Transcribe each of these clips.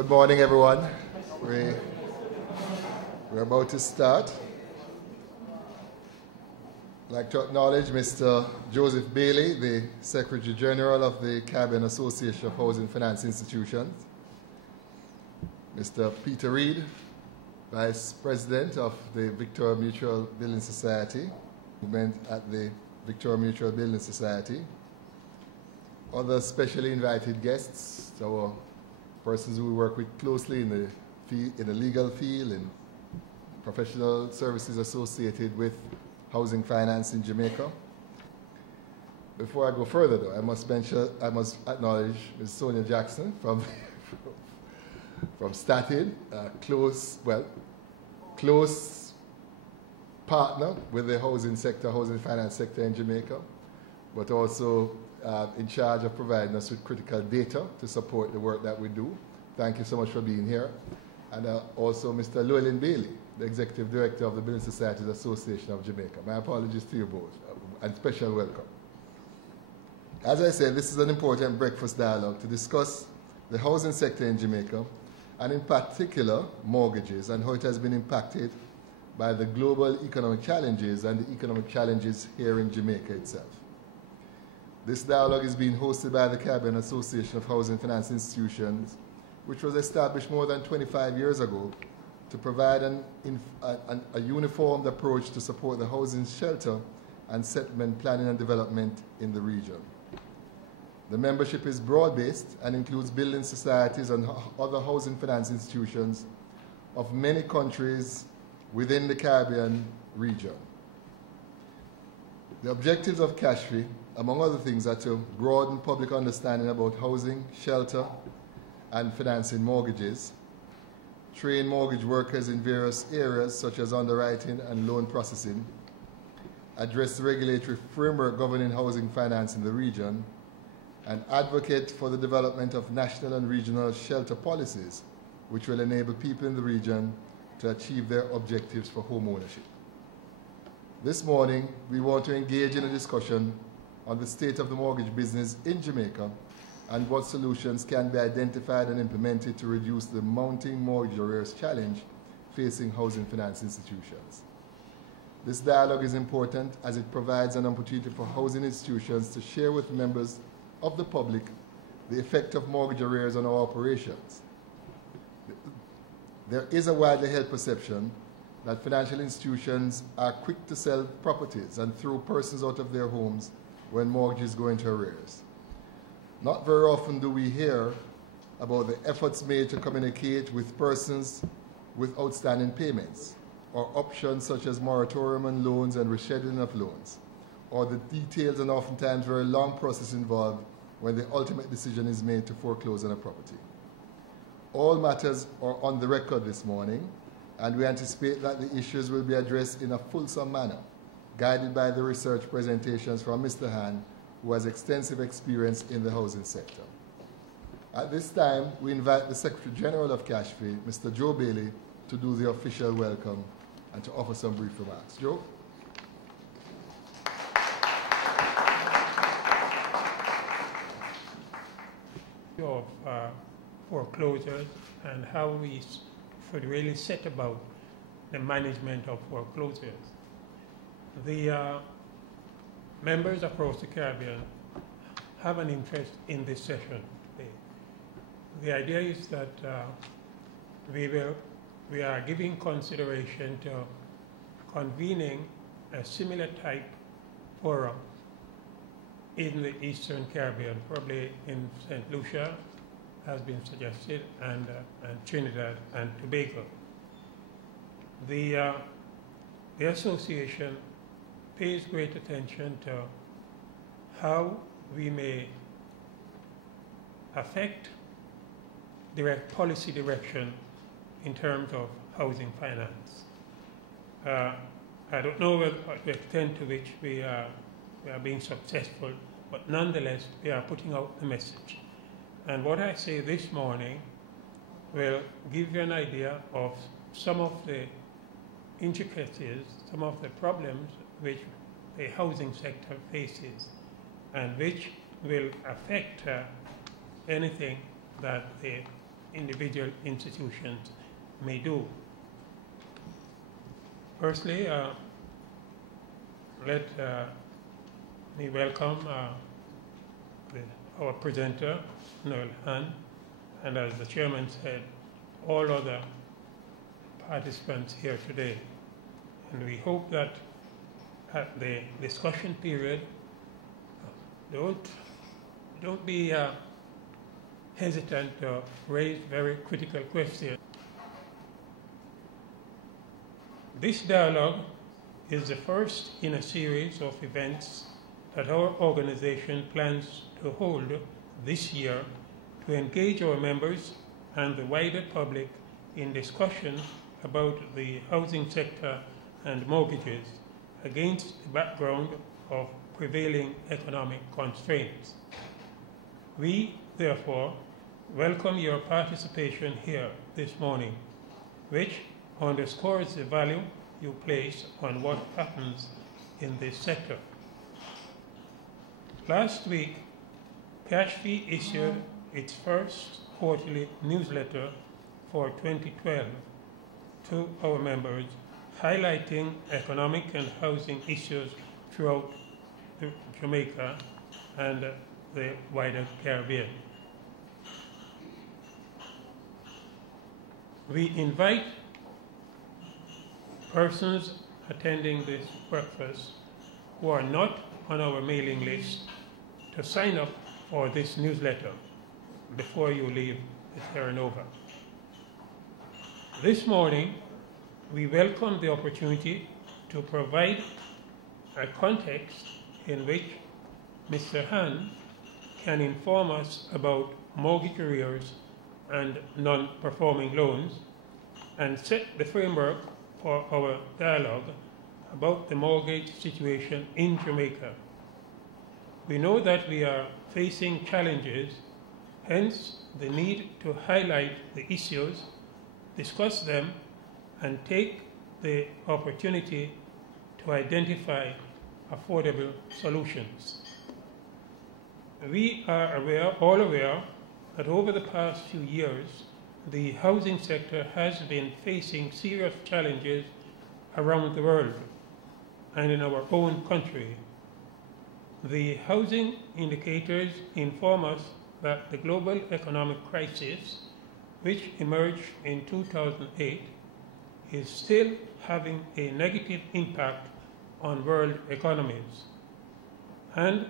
Good morning, everyone. We're about to start. I'd like to acknowledge Mr. Joseph Bailey, the Secretary General of the Caribbean Association of Housing Finance Institutions, Mr. Peter Reid, Vice President of the Victoria Mutual Building Society, movement at the Victoria Mutual Building Society, other specially invited guests, our persons who we work with closely in the legal field and professional services associated with housing finance in Jamaica. Before I go further, though, I must acknowledge Ms. Sonia Jackson from Statin, close partner with the housing finance sector in Jamaica, but also in charge of providing us with critical data to support the work that we do. Thank you so much for being here. And also Mr. Llewellyn Bailey, the Executive Director of the Building Societies Association of Jamaica. My apologies to you both, and special welcome. As I said, this is an important breakfast dialogue to discuss the housing sector in Jamaica, and in particular, mortgages, and how it has been impacted by the global economic challenges and the economic challenges here in Jamaica itself. This dialogue is being hosted by the Caribbean Association of Housing Finance Institutions, which was established more than 25 years ago to provide a uniformed approach to support the housing, shelter, and settlement planning and development in the region. The membership is broad-based and includes building societies and other housing finance institutions of many countries within the Caribbean region. The objectives of CASHFI, among other things, are to broaden public understanding about housing, shelter, and financing mortgages, train mortgage workers in various areas such as underwriting and loan processing, address the regulatory framework governing housing finance in the region, and advocate for the development of national and regional shelter policies which will enable people in the region to achieve their objectives for home ownership. This morning, we want to engage in a discussion on the state of the mortgage business in Jamaica and what solutions can be identified and implemented to reduce the mounting mortgage arrears challenge facing housing finance institutions. This dialogue is important as it provides an opportunity for housing institutions to share with members of the public the effect of mortgage arrears on our operations. There is a widely held perception that financial institutions are quick to sell properties and throw persons out of their homes when mortgages go into arrears. Not very often do we hear about the efforts made to communicate with persons with outstanding payments, or options such as moratorium on loans and rescheduling of loans, or the details and oftentimes very long process involved when the ultimate decision is made to foreclose on a property. All matters are on the record this morning, and we anticipate that the issues will be addressed in a fulsome manner, guided by the research presentations from Mr. Han, who has extensive experience in the housing sector. At this time, we invite the Secretary General of CASHFI, Mr. Joe Bailey, to do the official welcome and to offer some brief remarks. Joe? Of foreclosures and how we should really set about the management of foreclosures. The members across the Caribbean have an interest in this session today. The idea is that we are giving consideration to convening a similar type forum in the Eastern Caribbean, probably in St. Lucia, has been suggested, and Trinidad and Tobago. The association pays great attention to how we may affect direct policy direction in terms of housing finance. I don't know the extent to which we are being successful, but nonetheless, we are putting out the message. And what I say this morning will give you an idea of some of the intricacies, some of the problems which the housing sector faces and which will affect anything that the individual institutions may do. Firstly, let me welcome our presenter, Noel Han, and as the chairman said, all other participants here today. And we hope that at the discussion period, don't be hesitant to raise very critical questions. This dialogue is the first in a series of events that our organization plans to hold this year to engage our members and the wider public in discussion about the housing sector and mortgages against the background of prevailing economic constraints. We, therefore, welcome your participation here this morning, which underscores the value you place on what happens in this sector. Last week, CASHFI issued its first quarterly newsletter for 2012 to our members, highlighting economic and housing issues throughout Jamaica and the wider Caribbean. We invite persons attending this breakfast who are not on our mailing list to sign up for this newsletter before you leave the Terra Nova. This morning, we welcome the opportunity to provide a context in which Mr. Han can inform us about mortgage arrears and non-performing loans and set the framework for our dialogue about the mortgage situation in Jamaica. We know that we are facing challenges, hence the need to highlight the issues, discuss them, and take the opportunity to identify affordable solutions. We are all aware that over the past few years, the housing sector has been facing serious challenges around the world and in our own country. The housing indicators inform us that the global economic crisis, which emerged in 2008, is still having a negative impact on world economies. And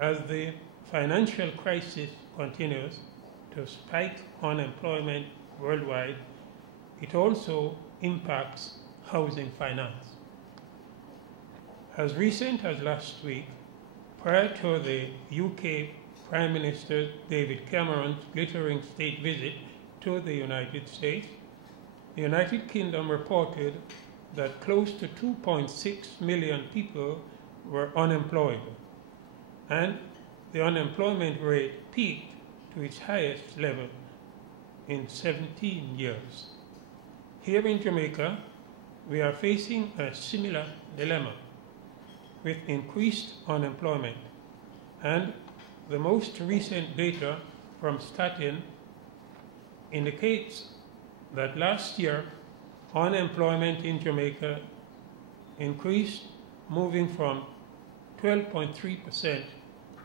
as the financial crisis continues to spike unemployment worldwide, it also impacts housing finance. As recent as last week, prior to the UK Prime Minister David Cameron's glittering state visit to the United States, the United Kingdom reported that close to 2.6 million people were unemployed, and the unemployment rate peaked to its highest level in 17 years. Here in Jamaica, we are facing a similar dilemma with increased unemployment, and the most recent data from Statin indicates that last year unemployment in Jamaica increased, moving from 12.3%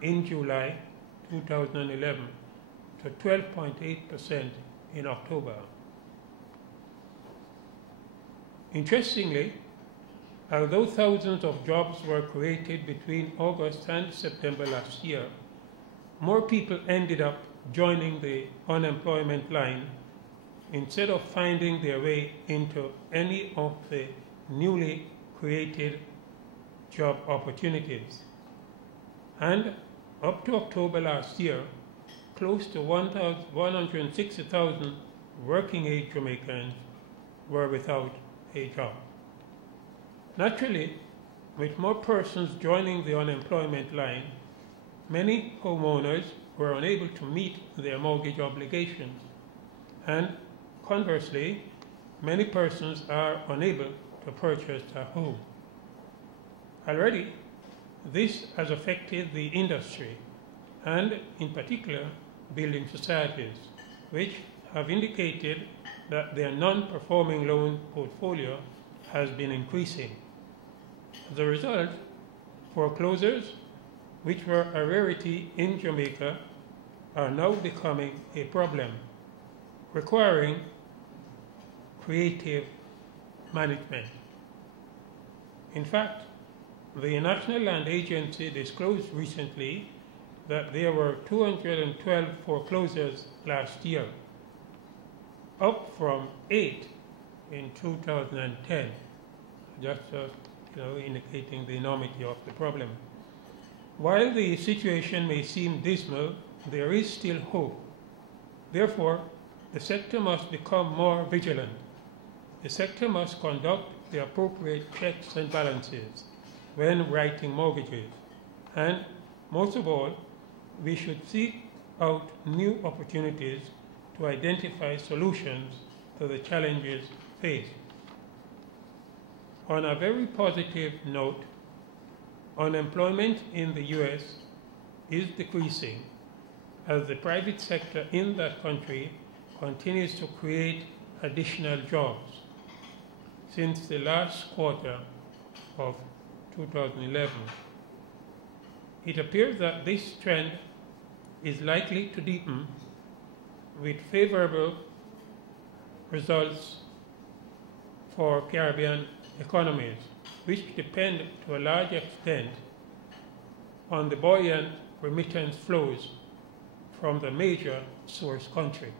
in July 2011 to 12.8% in October. Interestingly, although thousands of jobs were created between August and September last year, more people ended up joining the unemployment line instead of finding their way into any of the newly created job opportunities. And up to October last year, close to 160,000 working-age Jamaicans were without a job. Naturally, with more persons joining the unemployment line, many homeowners were unable to meet their mortgage obligations, and conversely, many persons are unable to purchase a home. Already, this has affected the industry, and in particular, building societies, which have indicated that their non-performing loan portfolio has been increasing. As a result, foreclosures, which were a rarity in Jamaica, are now becoming a problem, requiring creative management. In fact, the National Land Agency disclosed recently that there were 212 foreclosures last year, up from 8 in 2010, just indicating the enormity of the problem. While the situation may seem dismal, there is still hope. Therefore, the sector must become more vigilant. The sector must conduct the appropriate checks and balances when writing mortgages. And most of all, we should seek out new opportunities to identify solutions to the challenges faced. On a very positive note, unemployment in the US is decreasing as the private sector in that country continues to create additional jobs. Since the last quarter of 2011, it appears that this trend is likely to deepen with favorable results for Caribbean economies, which depend to a large extent on the buoyant remittance flows from the major source country.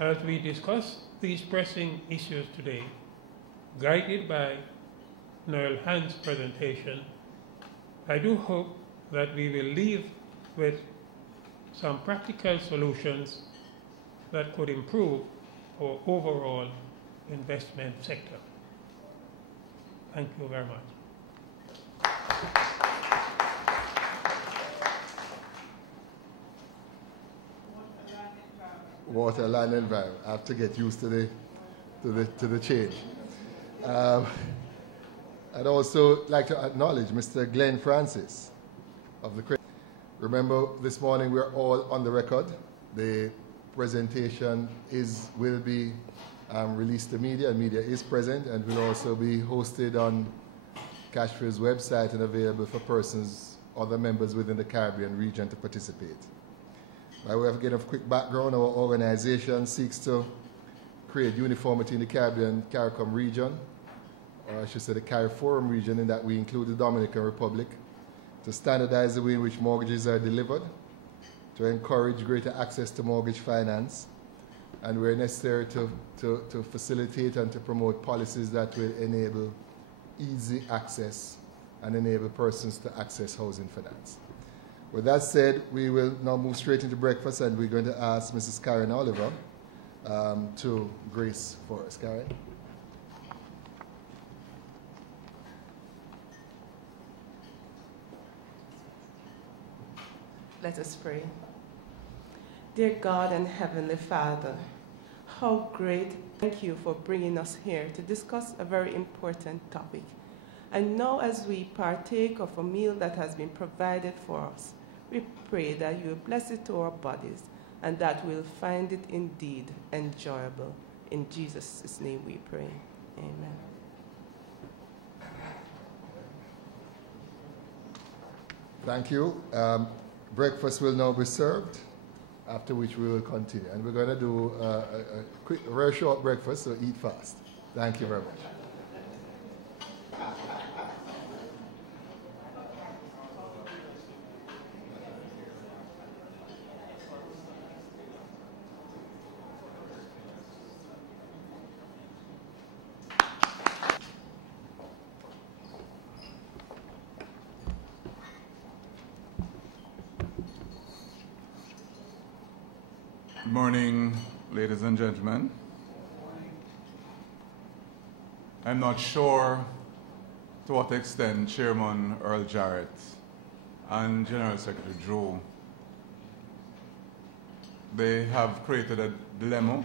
As we discuss these pressing issues today, guided by Noel Hand's presentation, I do hope that we will leave with some practical solutions that could improve our overall investment sector. Thank you very much. Water, land, environment. I have to get used to the change. I'd also like to acknowledge Mr. Glenn Francis of the. Remember, this morning we're all on the record. The presentation will be released to media, and media is present, and will also be hosted on CASHFI's website and available for persons, other members within the Caribbean region to participate. By way of getting a quick background, our organization seeks to create uniformity in the Caribbean CARICOM region, or I should say the CARIFORUM region, in that we include the Dominican Republic, to standardize the way in which mortgages are delivered, to encourage greater access to mortgage finance, and where necessary to facilitate and to promote policies that will enable easy access and enable persons to access housing finance. With that said, we will now move straight into breakfast, and we're going to ask Mrs. Karen Oliver to grace for us. Karen? Let us pray. Dear God and Heavenly Father, how great, thank you for bringing us here to discuss a very important topic. And now as we partake of a meal that has been provided for us, we pray that you will bless it to our bodies and that we'll find it indeed enjoyable. In Jesus' name we pray. Amen. Thank you. Breakfast will now be served, after which we will continue. And we're going to do a very short breakfast, so eat fast. Thank you very much. Good morning, ladies and gentlemen. I'm not sure to what extent Chairman Earl Jarrett and General Secretary Drew, they have created a dilemma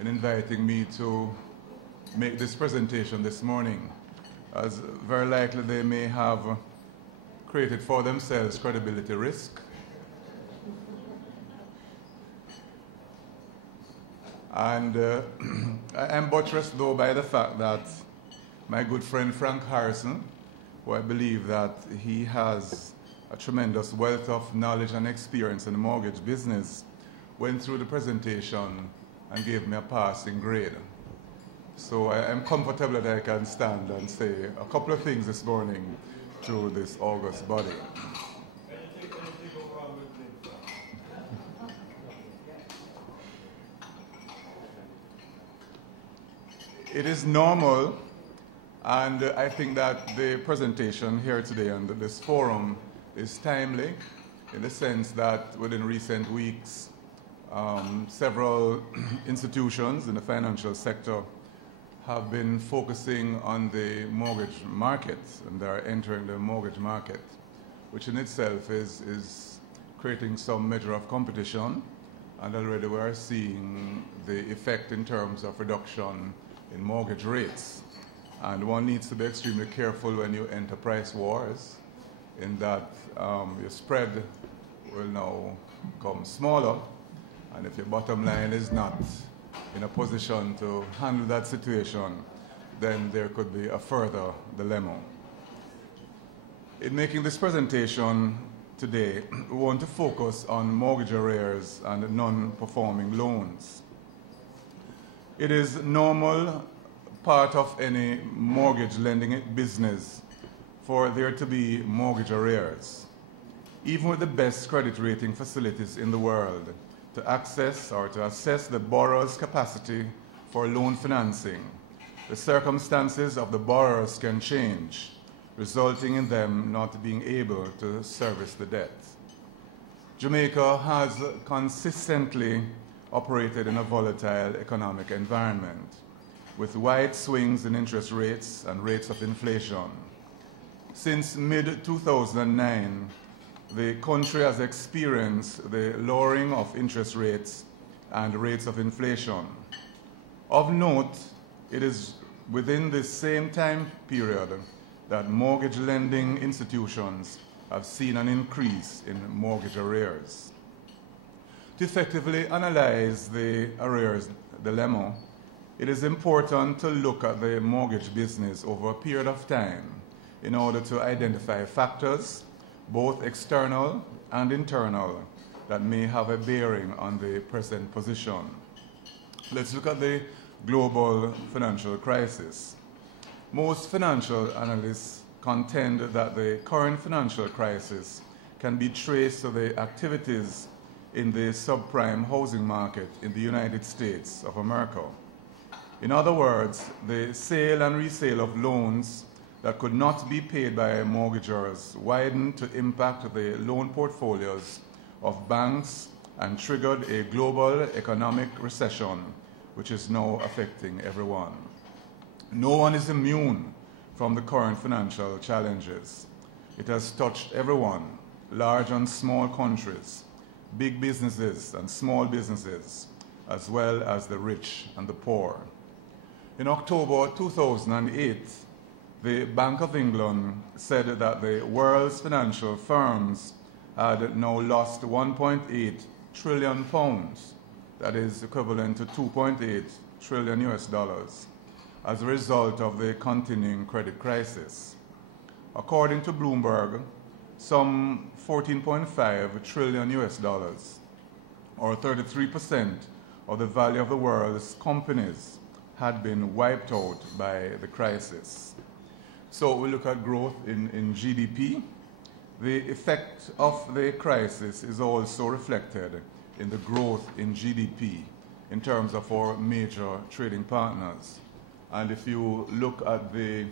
in inviting me to make this presentation this morning, as very likely they may have created for themselves credibility risk. And I'm buttressed, though, by the fact that my good friend Frank Harrison, who I believe that he has a tremendous wealth of knowledge and experience in the mortgage business, went through the presentation and gave me a passing grade. So I am comfortable that I can stand and say a couple of things this morning to this august body. It is normal, and I think that the presentation here today and this forum is timely in the sense that within recent weeks, several institutions in the financial sector have been focusing on the mortgage market, and they are entering the mortgage market, which in itself is creating some measure of competition, and already we are seeing the effect in terms of reduction in mortgage rates. And one needs to be extremely careful when you enter price wars, in that your spread will now become smaller, and if your bottom line is not in a position to handle that situation, then there could be a further dilemma. In making this presentation today, we want to focus on mortgage arrears and non-performing loans. It is normal part of any mortgage lending business for there to be mortgage arrears. Even with the best credit rating facilities in the world, to access or to assess the borrower's capacity for loan financing, the circumstances of the borrowers can change, resulting in them not being able to service the debt. Jamaica has consistently operated in a volatile economic environment, with wide swings in interest rates and rates of inflation. Since mid-2009, the country has experienced the lowering of interest rates and rates of inflation. Of note, it is within this same time period that mortgage lending institutions have seen an increase in mortgage arrears. To effectively analyze the arrears dilemma, it is important to look at the mortgage business over a period of time in order to identify factors, both external and internal, that may have a bearing on the present position. Let's look at the global financial crisis. Most financial analysts contend that the current financial crisis can be traced to the activities in the subprime housing market in the United States of America. In other words, the sale and resale of loans that could not be paid by mortgagors widened to impact the loan portfolios of banks and triggered a global economic recession, which is now affecting everyone. No one is immune from the current financial challenges. It has touched everyone, large and small countries, big businesses and small businesses, as well as the rich and the poor. In October 2008, the Bank of England said that the world's financial firms had now lost 1.8 trillion pounds, that is equivalent to 2.8 trillion US dollars, as a result of the continuing credit crisis. According to Bloomberg, some 14.5 trillion US dollars, or 33% of the value of the world's companies, had been wiped out by the crisis. So we look at growth in GDP. The effect of the crisis is also reflected in the growth in GDP in terms of our major trading partners. And if you look at the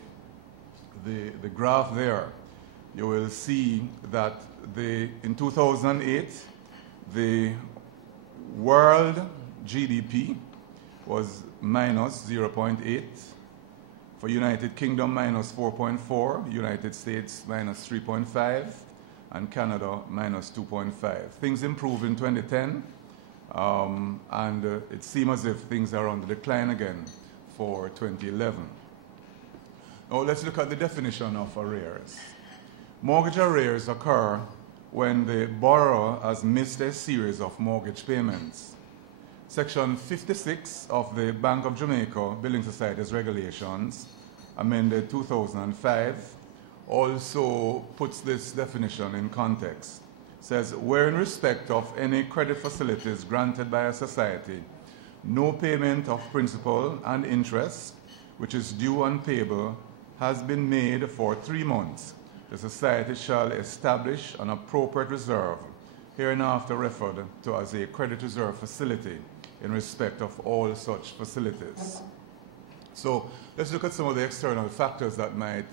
graph there, you will see that in 2008, the world GDP was minus 0.8, for United Kingdom minus 4.4, United States minus 3.5, and Canada minus 2.5. Things improved in 2010, and it seems as if things are on the decline again for 2011. Now let's look at the definition of arrears. Mortgage arrears occur when the borrower has missed a series of mortgage payments. Section 56 of the Bank of Jamaica Building Societies Regulations, amended 2005, also puts this definition in context. It says, where in respect of any credit facilities granted by a society, no payment of principal and interest, which is due and payable, has been made for 3 months, the society shall establish an appropriate reserve, hereinafter referred to as a credit reserve facility, in respect of all such facilities. So let's look at some of the external factors that might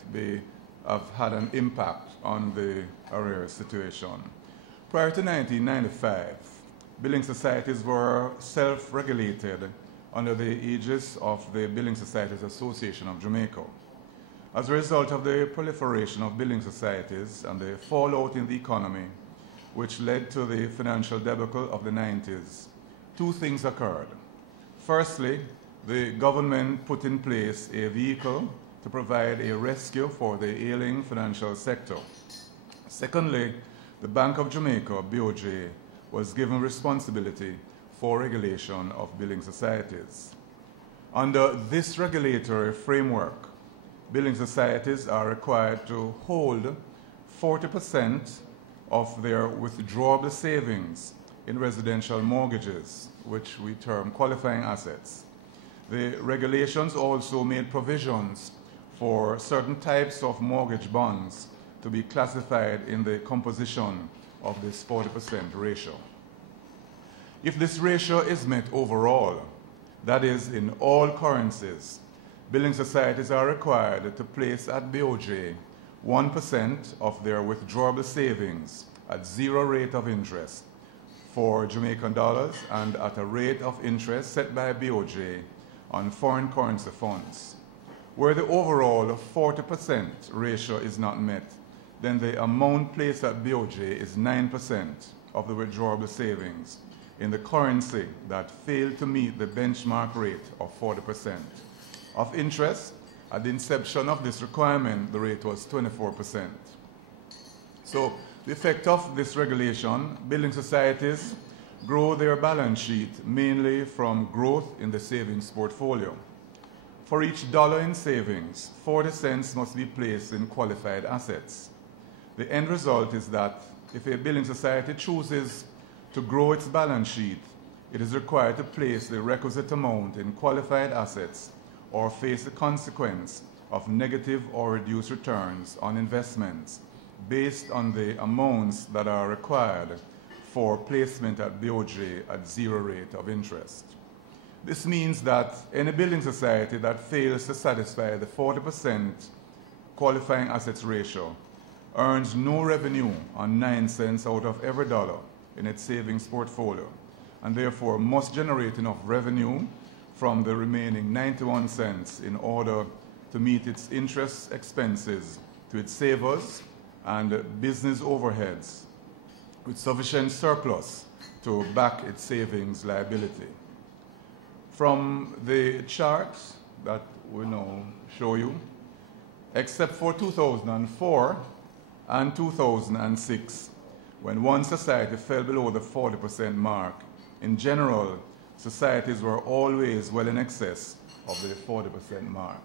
have had an impact on the arrears situation. Prior to 1995, building societies were self-regulated under the aegis of the Building Societies Association of Jamaica. As a result of the proliferation of building societies and the fallout in the economy, which led to the financial debacle of the 90s, 2 things occurred. Firstly, the government put in place a vehicle to provide a rescue for the ailing financial sector. Secondly, the Bank of Jamaica, BOJ, was given responsibility for regulation of building societies. Under this regulatory framework, building societies are required to hold 40% of their withdrawable savings in residential mortgages, which we term qualifying assets. The regulations also made provisions for certain types of mortgage bonds to be classified in the composition of this 40% ratio. If this ratio is met overall, that is in all currencies, building societies are required to place at BOJ 1% of their withdrawable savings at 0 rate of interest for Jamaican dollars and at a rate of interest set by BOJ on foreign currency funds. Where the overall 40% ratio is not met, then the amount placed at BOJ is 9% of the withdrawable savings in the currency that failed to meet the benchmark rate of 40%. Of interest, at the inception of this requirement, the rate was 24%. So the effect of this regulation, building societies grow their balance sheet mainly from growth in the savings portfolio. For each dollar in savings, 40 cents must be placed in qualified assets. The end result is that if a building society chooses to grow its balance sheet, it is required to place the requisite amount in qualified assets or face the consequence of negative or reduced returns on investments based on the amounts that are required for placement at BOJ at 0 rate of interest. This means that any building society that fails to satisfy the 40% qualifying assets ratio earns no revenue on 9 cents out of every dollar in its savings portfolio, and therefore must generate enough revenue from the remaining 91 cents in order to meet its interest expenses to its savers and business overheads with sufficient surplus to back its savings liability. From the chart that we now show you, except for 2004 and 2006, when one society fell below the 40% mark, in general, societies were always well in excess of the 40% mark.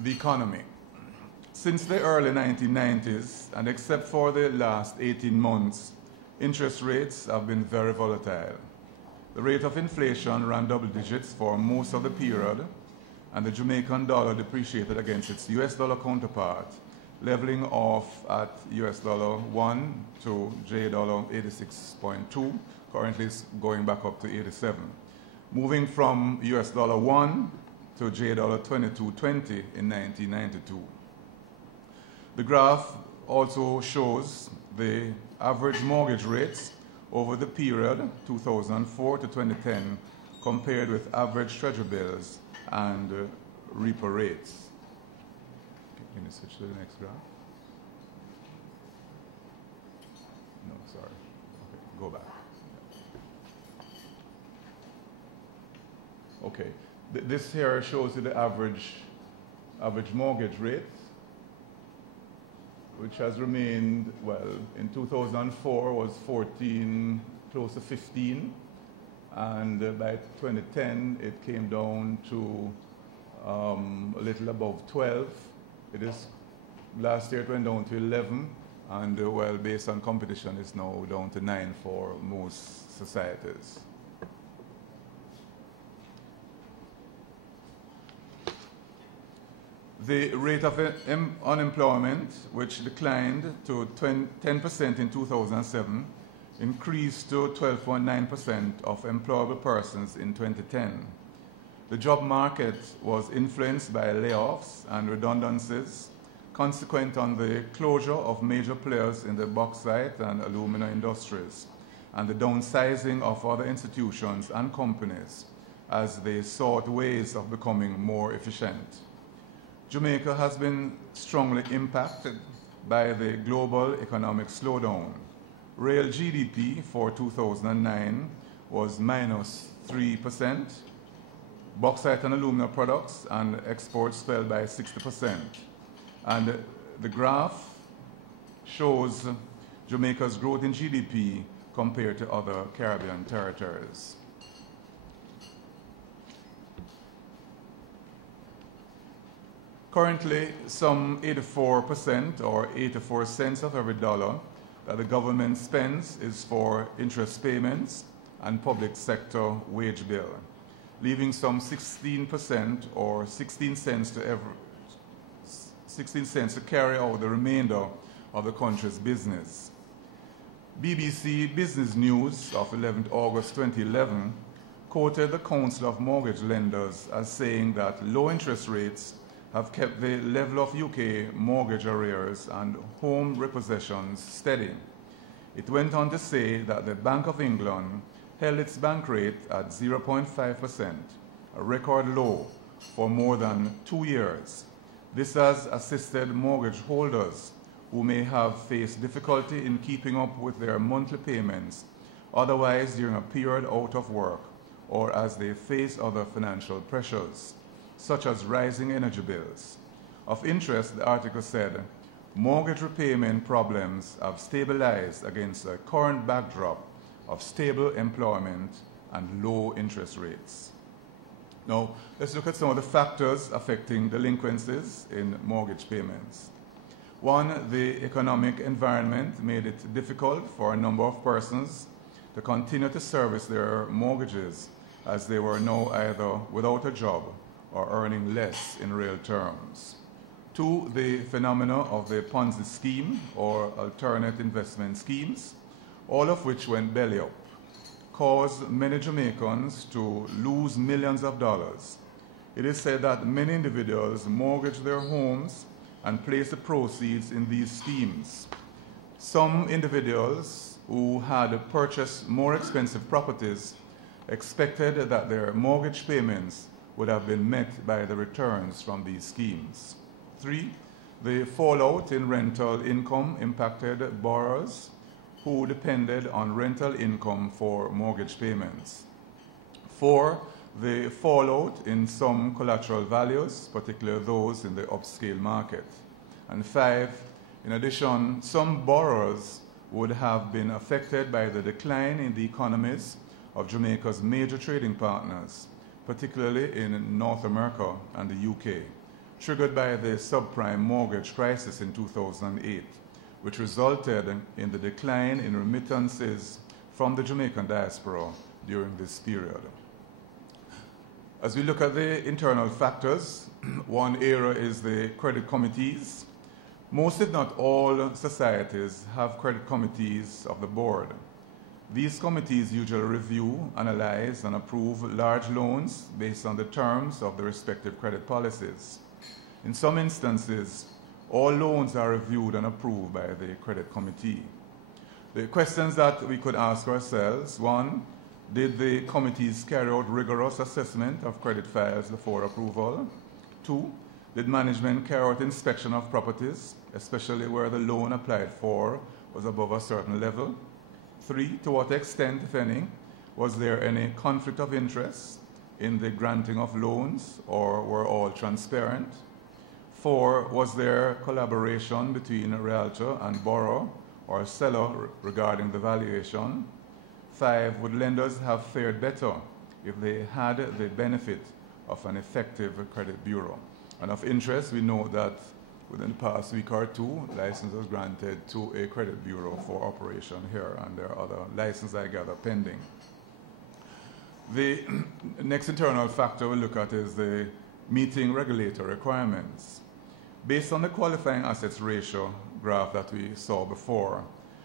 The economy. Since the early 1990s, and except for the last 18 months, interest rates have been very volatile. The rate of inflation ran double digits for most of the period, and the Jamaican dollar depreciated against its US dollar counterpart, leveling off at US dollar 1 to J dollar 86.2, currently it's going back up to 87. Moving from US dollar 1 to J dollar 22.20 in 1992. The graph also shows the average mortgage rates over the period 2004 to 2010 compared with average treasury bills and repo rates. Can you switch to the next graph? No, sorry. Okay, go back. Okay, this here shows you the average mortgage rate, which has remained, well, in 2004 was 14, close to 15, and by 2010 it came down to a little above 12. It is, last year it went down to 11, and well, based on competition, it's now down to 9 for most societies. The rate of unemployment, which declined to 10% in 2007, increased to 12.9% of employable persons in 2010. The job market was influenced by layoffs and redundancies consequent on the closure of major players in the bauxite and alumina industries and the downsizing of other institutions and companies as they sought ways of becoming more efficient. Jamaica has been strongly impacted by the global economic slowdown. Real GDP for 2009 was minus 3%. Bauxite and alumina products and exports fell by 60%. And the graph shows Jamaica's growth in GDP compared to other Caribbean territories. Currently, some 84% or 84 cents of every dollar that the government spends is for interest payments and public sector wage bill, leaving some 16% or 16 cents to carry out the remainder of the country's business. BBC Business News of 11th August 2011 quoted the Council of Mortgage Lenders as saying that low interest rates have kept the level of UK mortgage arrears and home repossessions steady. It went on to say that the Bank of England held its bank rate at 0.5%, a record low for more than 2 years. This has assisted mortgage holders who may have faced difficulty in keeping up with their monthly payments, otherwise during a period out of work, or as they face other financial pressures, such as rising energy bills. Of interest, the article said, mortgage repayment problems have stabilized against a current backdrop of stable employment and low interest rates. Now, let's look at some of the factors affecting delinquencies in mortgage payments. One, the economic environment made it difficult for a number of persons to continue to service their mortgages as they were now either without a job or earning less in real terms. Two, the phenomena of the Ponzi scheme or alternate investment schemes, all of which went belly up, caused many Jamaicans to lose millions of dollars. It is said that many individuals mortgaged their homes and placed the proceeds in these schemes. Some individuals who had purchased more expensive properties expected that their mortgage payments would have been met by the returns from these schemes. Three, the fallout in rental income impacted borrowers who depended on rental income for mortgage payments. Four, the fallout in some collateral values, particularly those in the upscale market. And five, in addition, some borrowers would have been affected by the decline in the economies of Jamaica's major trading partners, particularly in North America and the UK, triggered by the subprime mortgage crisis in 2008, which resulted in the decline in remittances from the Jamaican diaspora during this period. As we look at the internal factors, one area is the credit committees. Most, if not all, societies have credit committees of the board. These committees usually review, analyze, and approve large loans based on the terms of the respective credit policies. In some instances, all loans are reviewed and approved by the credit committee. The questions that we could ask ourselves: one, did the committees carry out rigorous assessment of credit files before approval? Two, did management carry out inspection of properties, especially where the loan applied for was above a certain level? Three, to what extent, if any, was there any conflict of interest in the granting of loans, or were all transparent? 4, was there collaboration between a realtor and borrower or seller regarding the valuation? 5, would lenders have fared better if they had the benefit of an effective credit bureau? And of interest, we know that within the past week or two, license was granted to a credit bureau for operation here, and there are other licenses, I gather, pending. The next internal factor we'll look at is the meeting regulatory requirements. Based on the qualifying assets ratio graph that we saw before,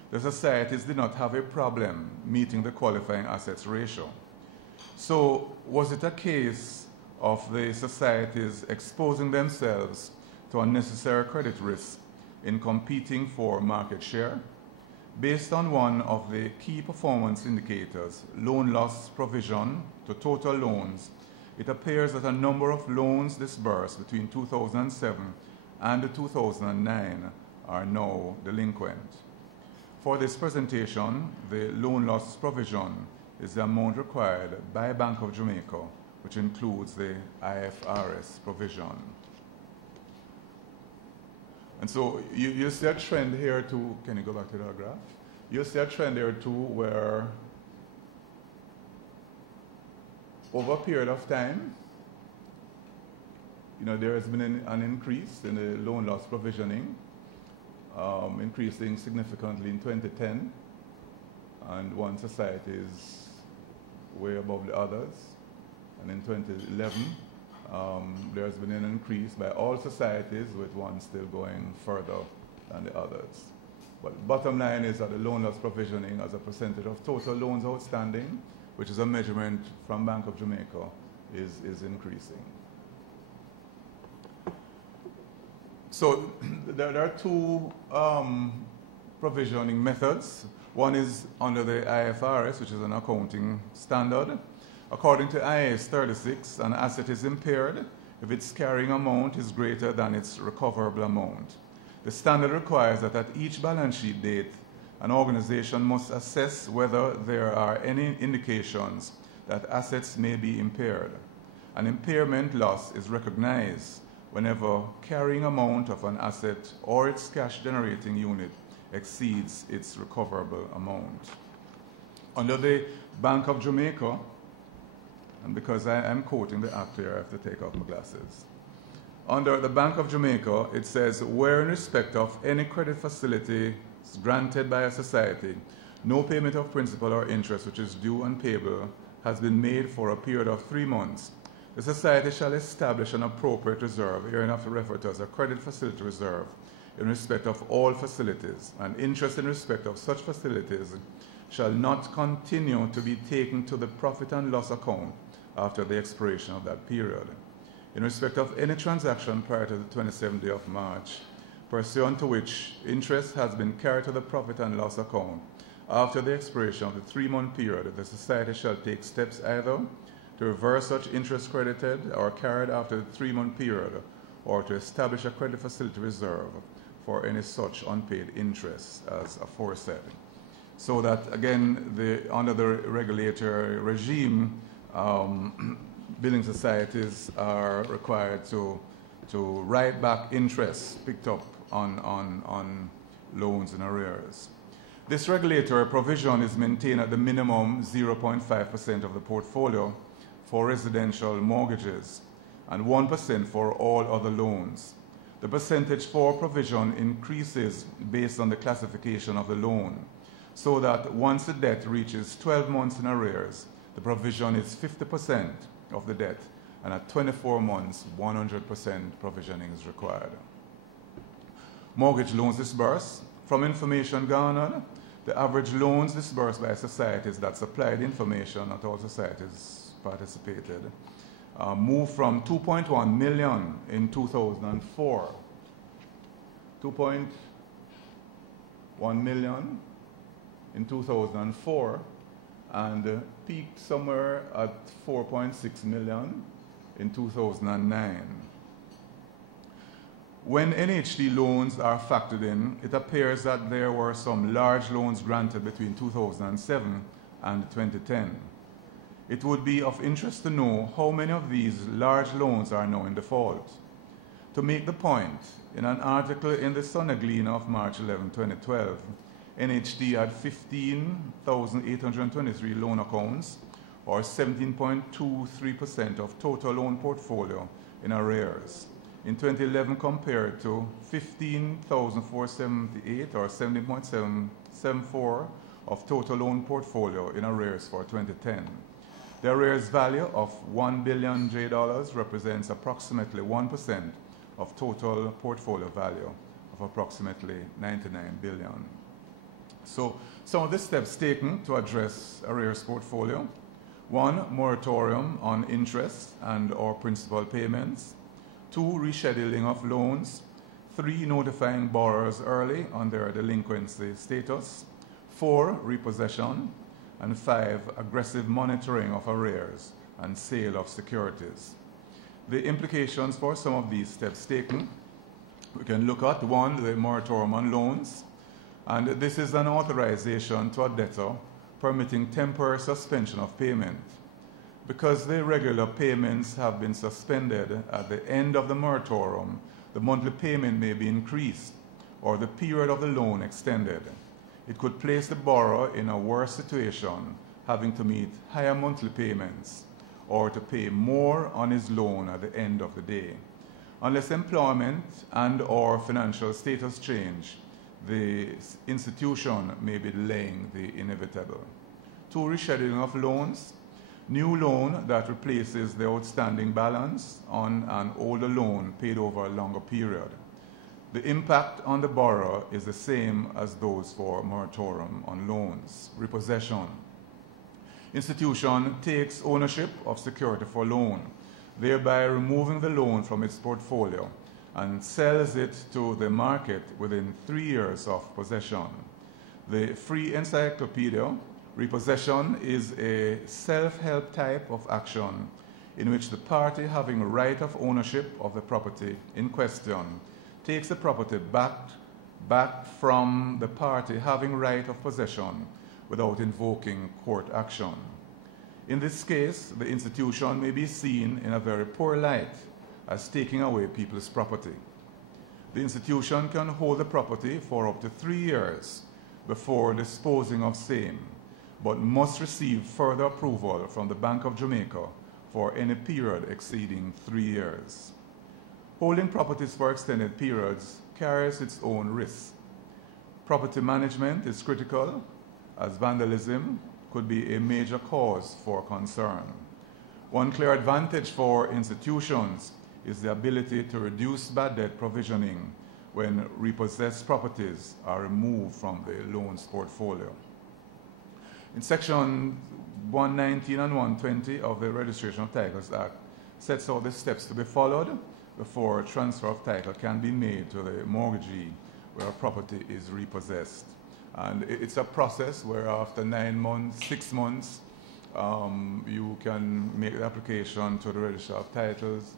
the societies did not have a problem meeting the qualifying assets ratio. So was it a case of the societies exposing themselves to unnecessary credit risk in competing for market share? Based on one of the key performance indicators, loan loss provision to total loans, it appears that a number of loans disbursed between 2007 and 2009 are now delinquent. For this presentation, the loan loss provision is the amount required by Bank of Jamaica, which includes the IFRS provision. And so you see a trend here too. Can you go back to that graph? You see a trend here too where over a period of time, there has been an increase in the loan loss provisioning, increasing significantly in 2010, and one society is way above the others. And in 2011, there has been an increase by all societies, with one still going further than the others. But bottom line is that the loan loss provisioning as a percentage of total loans outstanding, which is a measurement from Bank of Jamaica, is increasing. So there are two provisioning methods. One is under the IFRS, which is an accounting standard. According to IAS 36, an asset is impaired if its carrying amount is greater than its recoverable amount. The standard requires that at each balance sheet date, an organization must assess whether there are any indications that assets may be impaired. An impairment loss is recognized whenever carrying amount of an asset or its cash generating unit exceeds its recoverable amount. Under the Bank of Jamaica, and because I'm quoting the act here, I have to take off my glasses. Under the Bank of Jamaica, it says, where in respect of any credit facility granted by a society, no payment of principal or interest which is due and payable has been made for a period of 3 months, the society shall establish an appropriate reserve, hereinafter referred to as a credit facility reserve, in respect of all facilities, and interest in respect of such facilities shall not continue to be taken to the profit and loss account after the expiration of that period. In respect of any transaction prior to the 27th day of March, pursuant to which interest has been carried to the profit and loss account, after the expiration of the 3-month period, the society shall take steps either to reverse such interest credited or carried after the 3-month period, or to establish a credit facility reserve for any such unpaid interest as aforesaid. So that, again, under the regulatory regime, building societies are required to write back interest picked up on loans in arrears. This regulatory provision is maintained at the minimum 0.5% of the portfolio for residential mortgages and 1% for all other loans. The percentage for provision increases based on the classification of the loan, so that once the debt reaches 12 months in arrears, the provision is 50% of the debt, and at 24 months, 100% provisioning is required. Mortgage loans disbursed. From information garnered, the average loans disbursed by societies that supplied information, not all societies participated, moved from 2.1 million in 2004, 2.1 million in 2004, and peaked somewhere at 4.6 million in 2009. When NHD loans are factored in, it appears that there were some large loans granted between 2007 and 2010. It would be of interest to know how many of these large loans are now in default. To make the point, in an article in the Sun-Gleaner of March 11, 2012, NHD had 15,823 loan accounts, or 17.23% of total loan portfolio in arrears. In 2011 compared to 15,478 or 17.74 of total loan portfolio in arrears for 2010. The arrears value of $1 billion represents approximately 1% of total portfolio value of approximately $99 billion. So some of the steps taken to address arrears portfolio: 1, moratorium on interest and or principal payments; 2, rescheduling of loans; 3, notifying borrowers early on their delinquency status; 4, repossession; and 5, aggressive monitoring of arrears and sale of securities. The implications for some of these steps taken, we can look at: 1, the moratorium on loans, and this is an authorization to a debtor permitting temporary suspension of payment. Because the regular payments have been suspended at the end of the moratorium, the monthly payment may be increased or the period of the loan extended. It could place the borrower in a worse situation, having to meet higher monthly payments or to pay more on his loan at the end of the day. Unless employment and or financial status change, the institution may be delaying the inevitable. 2, rescheduling of loans. New loan that replaces the outstanding balance on an older loan paid over a longer period. The impact on the borrower is the same as those for moratorium on loans. Repossession. Institution takes ownership of security for loan, thereby removing the loan from its portfolio, and sells it to the market within 3 years of possession. The free encyclopedia: repossession is a self-help type of action in which the party having right of ownership of the property in question takes the property back from the party having right of possession without invoking court action. In this case, the institution may be seen in a very poor light as taking away people's property. The institution can hold the property for up to 3 years before disposing of same, but must receive further approval from the Bank of Jamaica for any period exceeding 3 years. Holding properties for extended periods carries its own risks. Property management is critical, as vandalism could be a major cause for concern. One clear advantage for institutions is the ability to reduce bad debt provisioning when repossessed properties are removed from the loans portfolio. In Section 119 and 120 of the Registration of Titles Act sets out the steps to be followed before transfer of title can be made to the mortgagee where a property is repossessed. And it's a process where after 9 months, 6 months, you can make the application to the Register of Titles,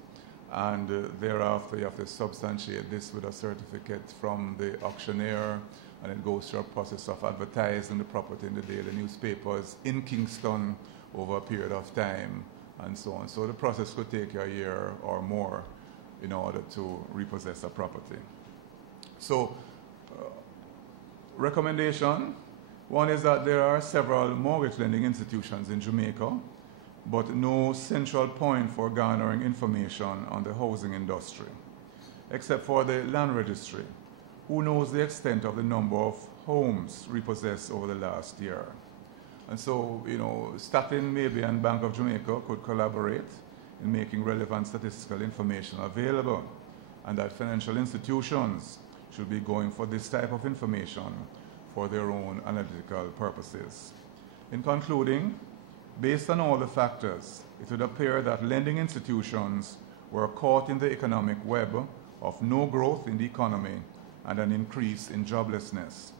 and thereafter you have to substantiate this with a certificate from the auctioneer, and it goes through a process of advertising the property in the daily newspapers in Kingston over a period of time, and so on. So the process could take a year or more in order to repossess a property. So, recommendation: 1 is that there are several mortgage lending institutions in Jamaica, but no central point for garnering information on the housing industry, except for the land registry. Who knows the extent of the number of homes repossessed over the last year? And so, Statin maybe and Bank of Jamaica could collaborate in making relevant statistical information available, and that financial institutions should be going for this type of information for their own analytical purposes. In concluding, based on all the factors, it would appear that lending institutions were caught in the economic web of no growth in the economy and an increase in joblessness.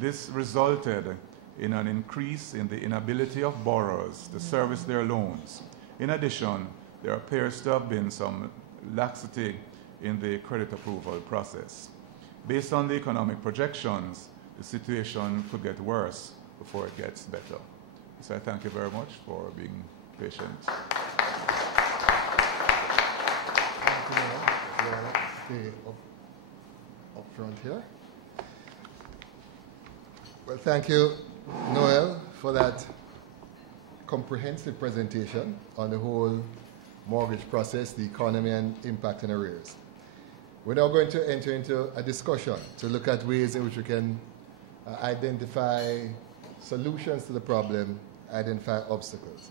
This resulted in an increase in the inability of borrowers to service their loans. In addition, there appears to have been some laxity in the credit approval process. Based on the economic projections, the situation could get worse before it gets better. So I thank you very much for being patient. Thank you. stay up front here. Well, thank you, Noel, for that comprehensive presentation on the whole mortgage process, the economy, and impact and arrears. We're now going to enter into a discussion to look at ways in which we can identify solutions to the problem, identify obstacles.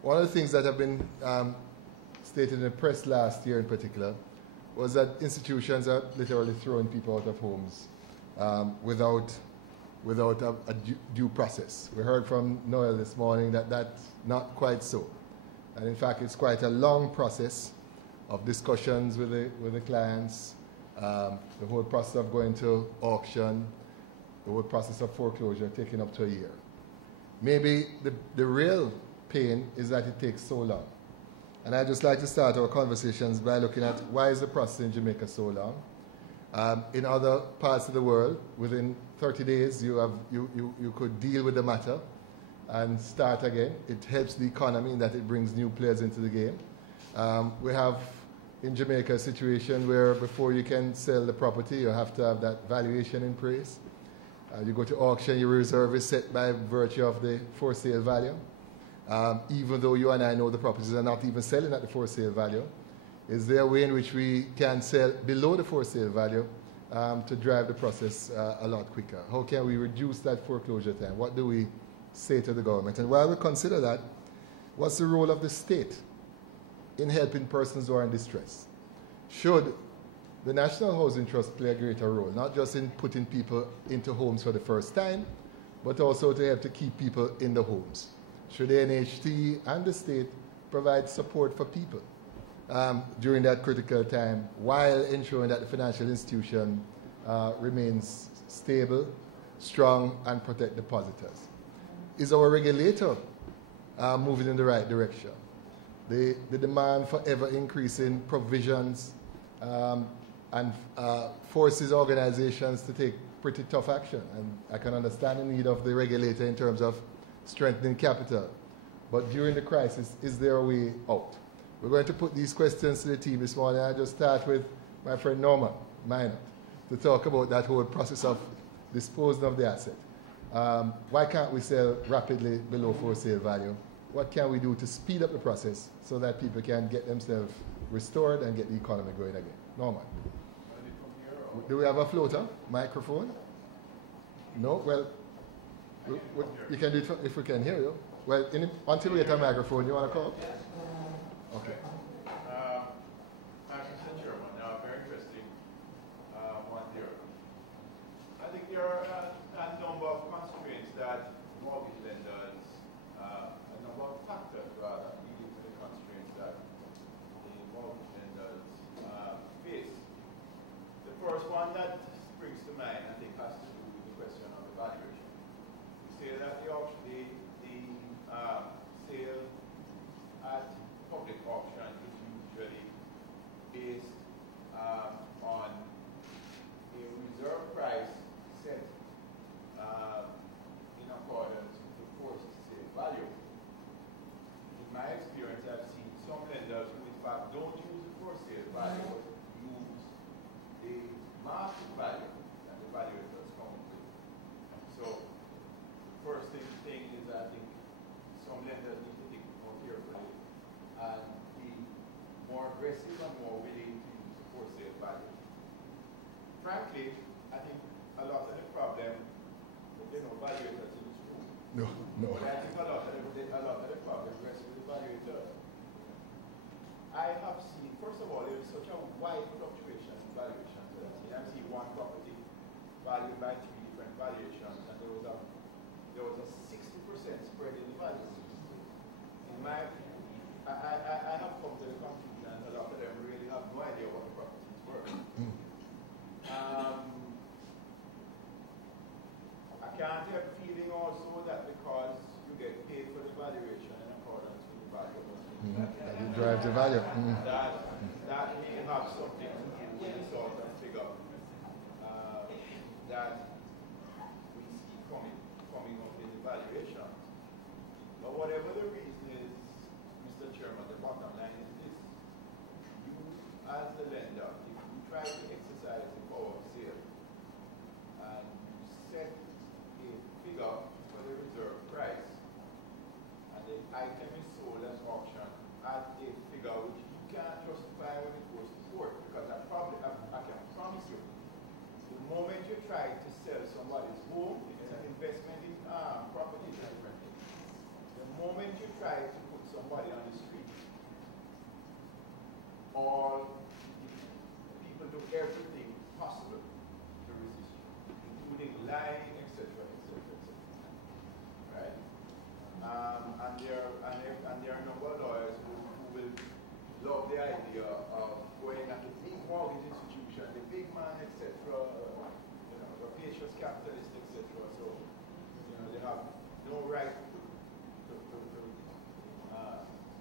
One of the things that have been stated in the press last year in particular was that institutions are literally throwing people out of homes without a due process. We heard from Noel this morning that that's not quite so. And in fact, it's quite a long process of discussions with the clients, the whole process of going to auction, the whole process of foreclosure taking up to a year. Maybe the real pain is that it takes so long. And I'd just like to start our conversations by looking at why is the process in Jamaica so long. In other parts of the world, within 30 days, you could deal with the matter and start again. It helps the economy in that it brings new players into the game. We have in Jamaica a situation where before you can sell the property, you have to have that valuation in place. You go to auction, your reserve is set by virtue of the for sale value. Even though you and I know the properties are not even selling at the for sale value, is there a way in which we can sell below the for sale value to drive the process a lot quicker? How can we reduce that foreclosure time? What do we say to the government? And while we consider that, what's the role of the state in helping persons who are in distress? Should the National Housing Trust play a greater role, not just in putting people into homes for the first time, but also to help to keep people in the homes? Should the NHT and the state provide support for people during that critical time while ensuring that the financial institution remains stable, strong, and protect depositors? Is our regulator moving in the right direction? The demand for ever increasing provisions and forces organizations to take pretty tough action. And I can understand the need of the regulator in terms of strengthening capital. But during the crisis, is there a way out? We're going to put these questions to the team this morning. I'll just start with my friend Norman Minot to talk about that whole process of disposing of the asset. Why can't we sell rapidly below for sale value? What can we do to speed up the process so that people can get themselves restored and get the economy going again? Norman. Do we have a floater? Microphone? No? Well, you can do it if we can hear you. Well, until we get a microphone, you want to call? Okay. Mr. Chairman, very interesting one here. I think there are a number of constraints that mortgage lenders, a number of factors rather, leading to the constraints that the mortgage lenders face. The first one that springs to mind, I think, has to do with the question of the valuation. We say that the sale at public auction is usually based on a reserve price set in accordance with the forced sale value. In my experience, I've seen some lenders who in fact don't use the forced sale value, but use the market value that the valuators come up with. So the first thing is, I think some lenders need to think more carefully and be more aggressive and more willing to use the for sale value. Frankly, I think a lot of the problem, valuators in this room. No. But I think a lot of the problem rests with the valuators. I have seen, first of all, there is such a wide fluctuation in valuations that I've seen one property valued by 3 different valuations, and there was a 60% spread in the value. In my opinion, I have come to the conclusion that a lot of them really have no idea what the property is worth. I can't help feeling also that because you get paid for the valuation in accordance with the value of things that it drives the value. that may have something to do with the sort of figure that we see coming up in the valuations. But whatever the reason is, Mr. Chairman, the bottom line is this. You, as the lender, if you try item is sold as auction at a figure which you can't justify when it goes to court, because I can promise you, the moment you try to sell somebody's home, it's an investment in property. The moment you try to put somebody on the street, all people do everything possible to resist you, including lying, etc., etc., etc. Right? And there are a number of lawyers who will love the idea of going at the big mortgage institution, the big man, etc., rapacious capitalist, etc. So, they have no right to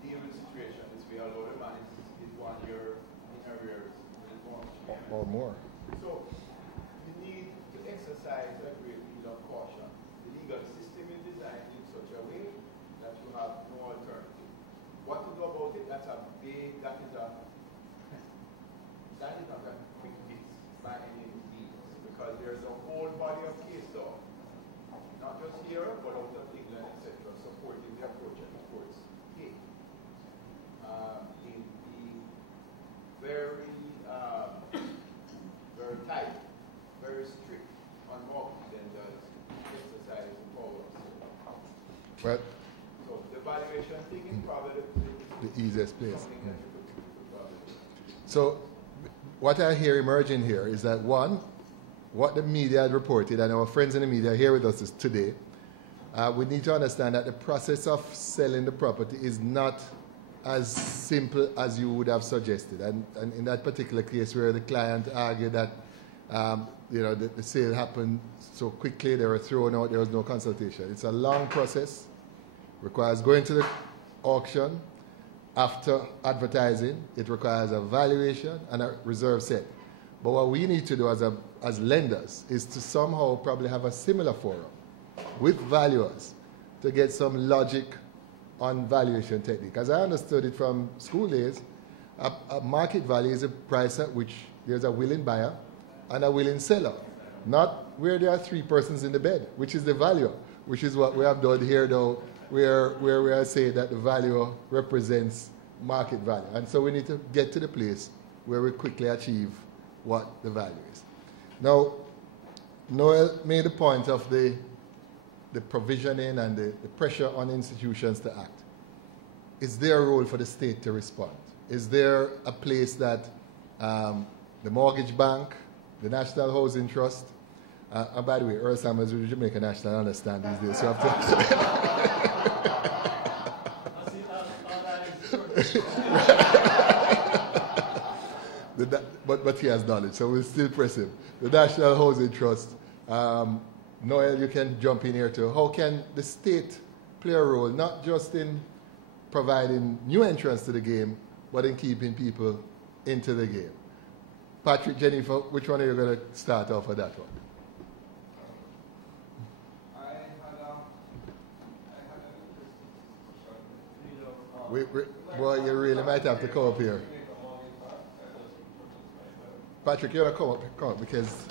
deal with the situation this way, although the man is 1 year in arrears or more. So, you need to exercise a great deal of caution. The legal system is designed in such a way that you have no alternative. What to do about it? That is not a quick fix by any means, because there's a whole body of case law, not just here, but out of England, etc., supporting the approach that the courts take in being very, very tight, very strict on mortgage lenders exercising powers. Right. So the valuation thing is probably The easiest place. something that you could probably do. So what I hear emerging here is that, one, what the media had reported, and our friends in the media here with us today, we need to understand that the process of selling the property is not as simple as you would have suggested. And in that particular case where the client argued that the sale happened so quickly, they were thrown out, there was no consultation. It's a long process, requires going to the auction. After advertising, it requires a valuation and a reserve set. But what we need to do as lenders is to somehow probably have a similar forum with valuers to get some logic on valuation technique. As I understood it from school days, a market value is a price at which there's a willing buyer and a willing seller, not where there are three persons in the bed, which is the valuer, which is what we have done here though, where we are saying that the valuer represents market value. And so we need to get to the place where we quickly achieve what the value is. Now, Noel made the point of the provisioning and the pressure on institutions to act. Is there a role for the state to respond? Is there a place that the mortgage bank, the National Housing Trust, and by the way, Earl Samuels with the Jamaica National understand these days, so I have to but he has knowledge, so we'll still press him. The National Housing Trust, Noel, you can jump in here too. How can the state play a role, not just in providing new entrants to the game, but in keeping people into the game? Patrick, Jennifer, which one are you going to start off with that one? Boy, you really might have to come up here. Patrick, you want to come up because...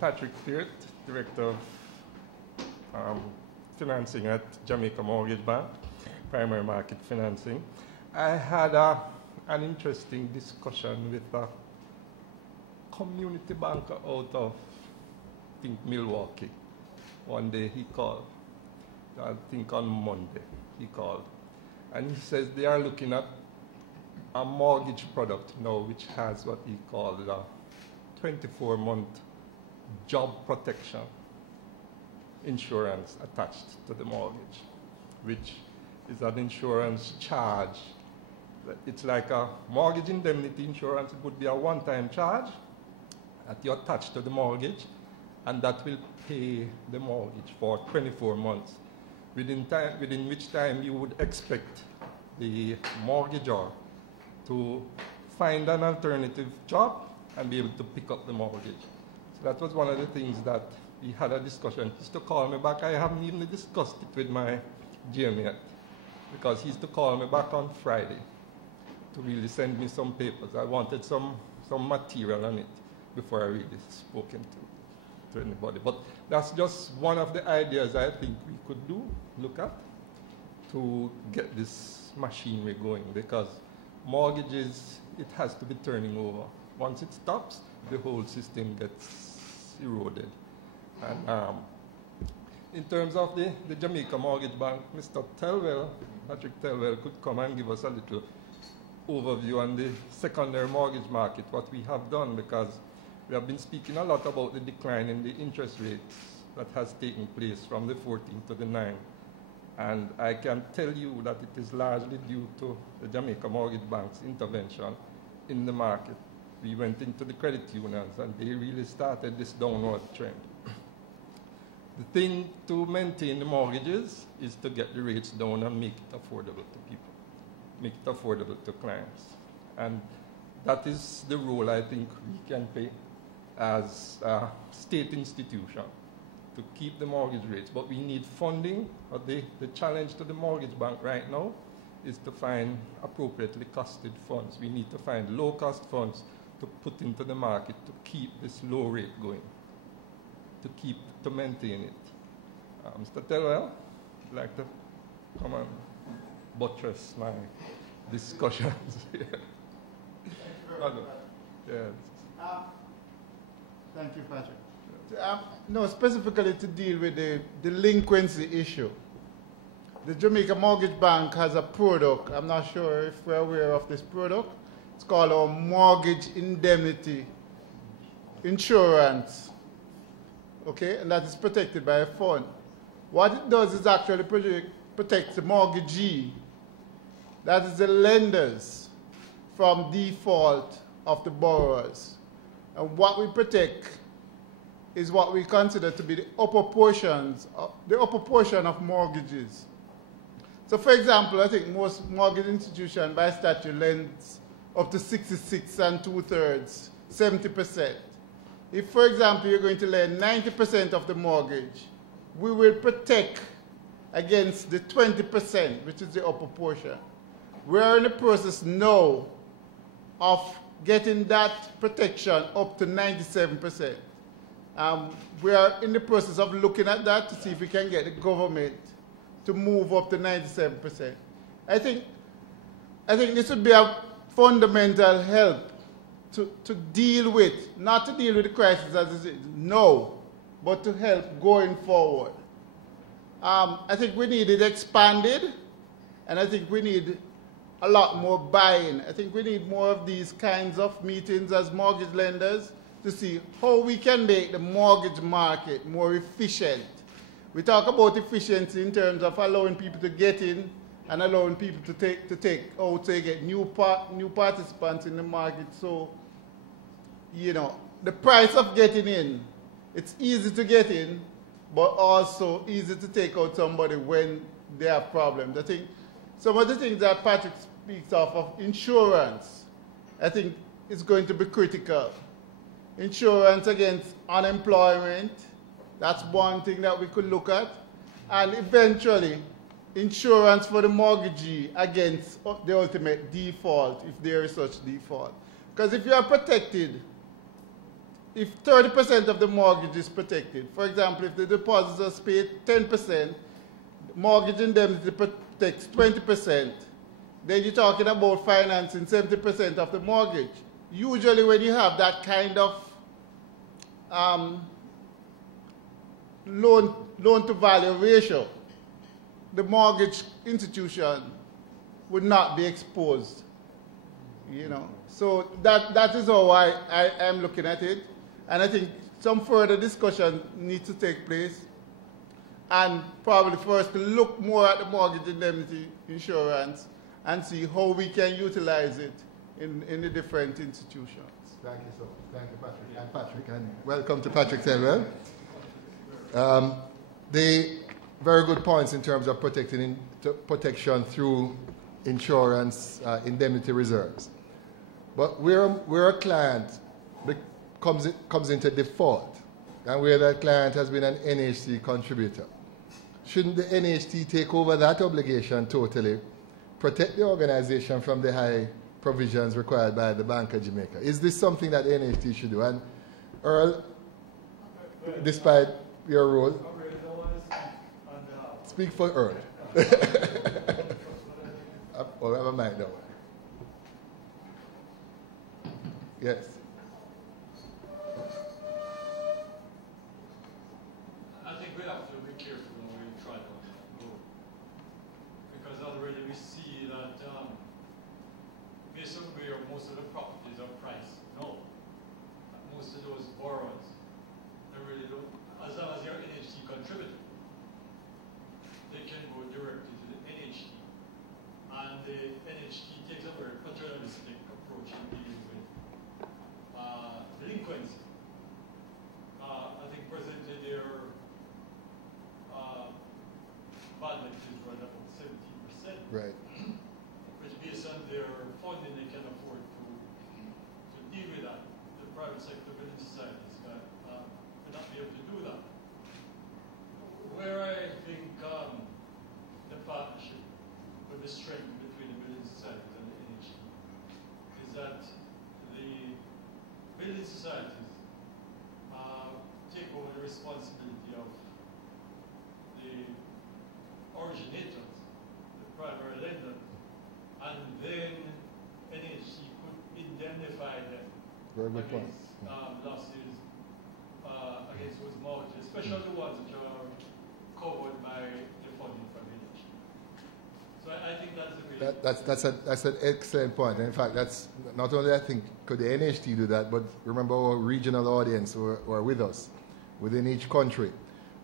Patrick Peart, Director of Financing at Jamaica Mortgage Bank, Primary Market Financing. I had an interesting discussion with a community banker out of, I think, Milwaukee. One day he called, I think on Monday he called, and he says they are looking at a mortgage product now which has what he called a 24-month job protection insurance attached to the mortgage, which is an insurance charge. It's like a mortgage indemnity insurance. It would be a one-time charge that you attach to the mortgage, and that will pay the mortgage for 24 months, within which time you would expect the mortgagor to find an alternative job and be able to pick up the mortgage. So that was one of the things that we had a discussion. He used to call me back. I haven't even discussed it with my GM yet, because he used to call me back on Friday to really send me some papers. I wanted some material on it before I really spoke into it. to anybody. But that's just one of the ideas I think we could look at to get this machinery going, because mortgages, it has to be turning over. Once it stops, the whole system gets eroded. And in terms of the Jamaica Mortgage Bank, Mr. Telwell, Patrick Telwell, could come and give us a little overview on the secondary mortgage market, what we have done, because we have been speaking a lot about the decline in the interest rates that has taken place from the 14th to the 9th. And I can tell you that it is largely due to the Jamaica Mortgage Bank's intervention in the market. We went into the credit unions and they really started this downward trend. The thing to maintain the mortgages is to get the rates down and make it affordable to people, make it affordable to clients. And that is the role I think we can play as a state institution to keep the mortgage rates. But we need funding. The challenge to the mortgage bank right now is to find appropriately costed funds. We need to find low-cost funds to put into the market to keep this low rate going, to maintain it. Mr. Telwell, would like to come and buttress my discussions here. Yes. Thank you, Patrick. No, specifically to deal with the delinquency issue. The Jamaica Mortgage Bank has a product. I'm not sure if we're aware of this product. It's called our Mortgage Indemnity Insurance. Okay, and that is protected by a fund. What it does is actually protect the mortgagee, that is the lenders, from default of the borrowers. And what we protect is what we consider to be the upper portion of mortgages. So for example, I think most mortgage institutions by statute lends up to 66 2/3, 70%. If, for example, you're going to lend 90% of the mortgage, we will protect against the 20%, which is the upper portion. We are in the process now of getting that protection up to 97%. We are in the process of looking at that to see if we can get the government to move up to 97%. I think this would be a fundamental help to deal with, not to deal with the crisis as it is, no, but to help going forward. I think we need it expanded, and I think we need a lot more buy-in. I think we need more of these kinds of meetings as mortgage lenders to see how we can make the mortgage market more efficient. We talk about efficiency in terms of allowing people to get in and allowing people to take out, to get new participants in the market. So, you know, the price of getting in, it's easy to get in, but also easy to take out somebody when they have problems. I think some of the things that Patrick speaks of insurance, I think is going to be critical. Insurance against unemployment, that's one thing that we could look at. And eventually, insurance for the mortgagee against the ultimate default, if there is such default. Because if you are protected, if 30% of the mortgage is protected, for example, if the depositors pay 10%, mortgage indemnity protects 20%, then you're talking about financing 70% of the mortgage. Usually when you have that kind of loan to value ratio, the mortgage institution would not be exposed, you know. So that is how I am looking at it. And I think some further discussion needs to take place. And probably for us to look more at the mortgage indemnity insurance and see how we can utilize it in the different institutions. Thank you so much. Thank you, Patrick. And Patrick, and welcome to Patrick Telwell. The very good points in terms of protection through insurance, indemnity reserves. But where a client comes into default, and where that client has been an NHT contributor, shouldn't the NHT take over that obligation totally, protect the organization from the high provisions required by the Bank of Jamaica? Is this something that NHT should do? And Earl? despite your role. I really don't want to speak on behalf. Speak for Earl. Oh, never mind that one. Yes. I think we have to be careful when we try to go. Because already we see that based on where most of the properties are priced, no. Most of those borrowers, they really don't, as long as they're NHT contributor, they can go directly to the NHT. And the NHT takes a very paternalistic approach in dealing with delinquency. I think presently their bad debt is right about 17%. Right. Which based on their funding they can afford to deal with that. The private sector building societies cannot be able to do that. Where I think the partnership with the strength between the building societies and the NHT is that the building societies take over the responsibility of the originators, the primary lender, and then NHT could indemnify them Very good point. against losses against those mortgages, especially the ones which are covered by the funding from NHT. So I think that's the way. That's an excellent point. In fact, that's not only I think could the NHT do that, but remember our regional audience who are with us within each country.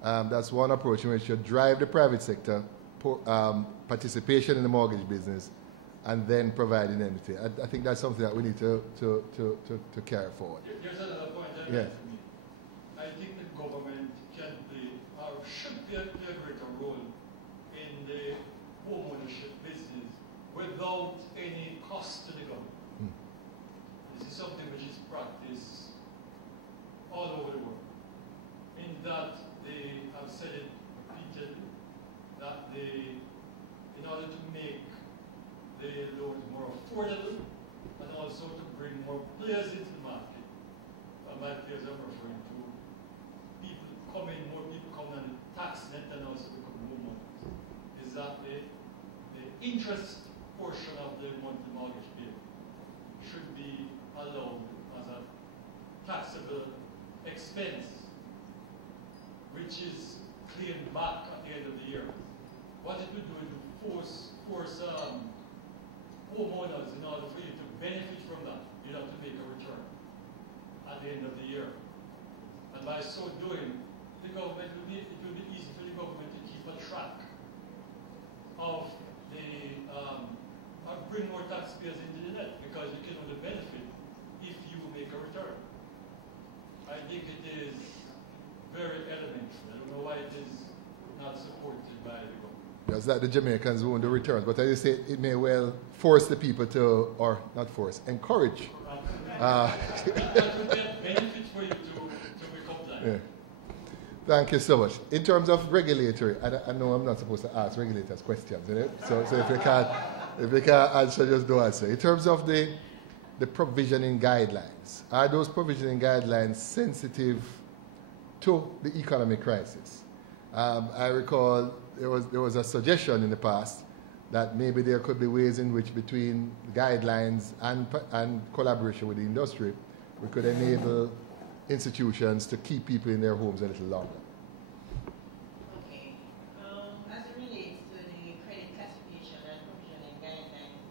That's one approach in which you drive the private sector participation in the mortgage business and then provide indemnity. I think that's something that we need to carry forward. There's another point that Yes. for me. I think the government can play or should play a greater role in the homeownership business without any cost to the government. This is something which is practiced all over the world. In that they have said it repeatedly, that in order to make the loans more affordable and also to bring more players into the market, and by players I'm referring to people coming, more people coming on the tax net and also become homeowners, is that the interest portion of the monthly mortgage bill should be allowed as a taxable expense, which is claimed back at the end of the year. What it would do is force homeowners, in order for you to benefit from that, you have to make a return at the end of the year. And by so doing, it will be easy for the government to keep a track of bring more taxpayers into the net, because you can only benefit if you make a return. I think it is very elementary. I don't know why it is not supported by the government. That's like the Jamaicans who own the returns, but as you say, it may well force the people to, or not force, encourage. That would be a benefit for you to be compliant. Yeah. Thank you so much. In terms of regulatory, I know I'm not supposed to ask regulators questions, isn't it? So if you can't answer, just don't answer. In terms of the provisioning guidelines, are those provisioning guidelines sensitive to the economic crisis? I recall there was a suggestion in the past that maybe there could be ways in which between guidelines and collaboration with the industry, we could enable institutions to keep people in their homes a little longer. Okay. As it relates to the credit classification and provisioning guidelines,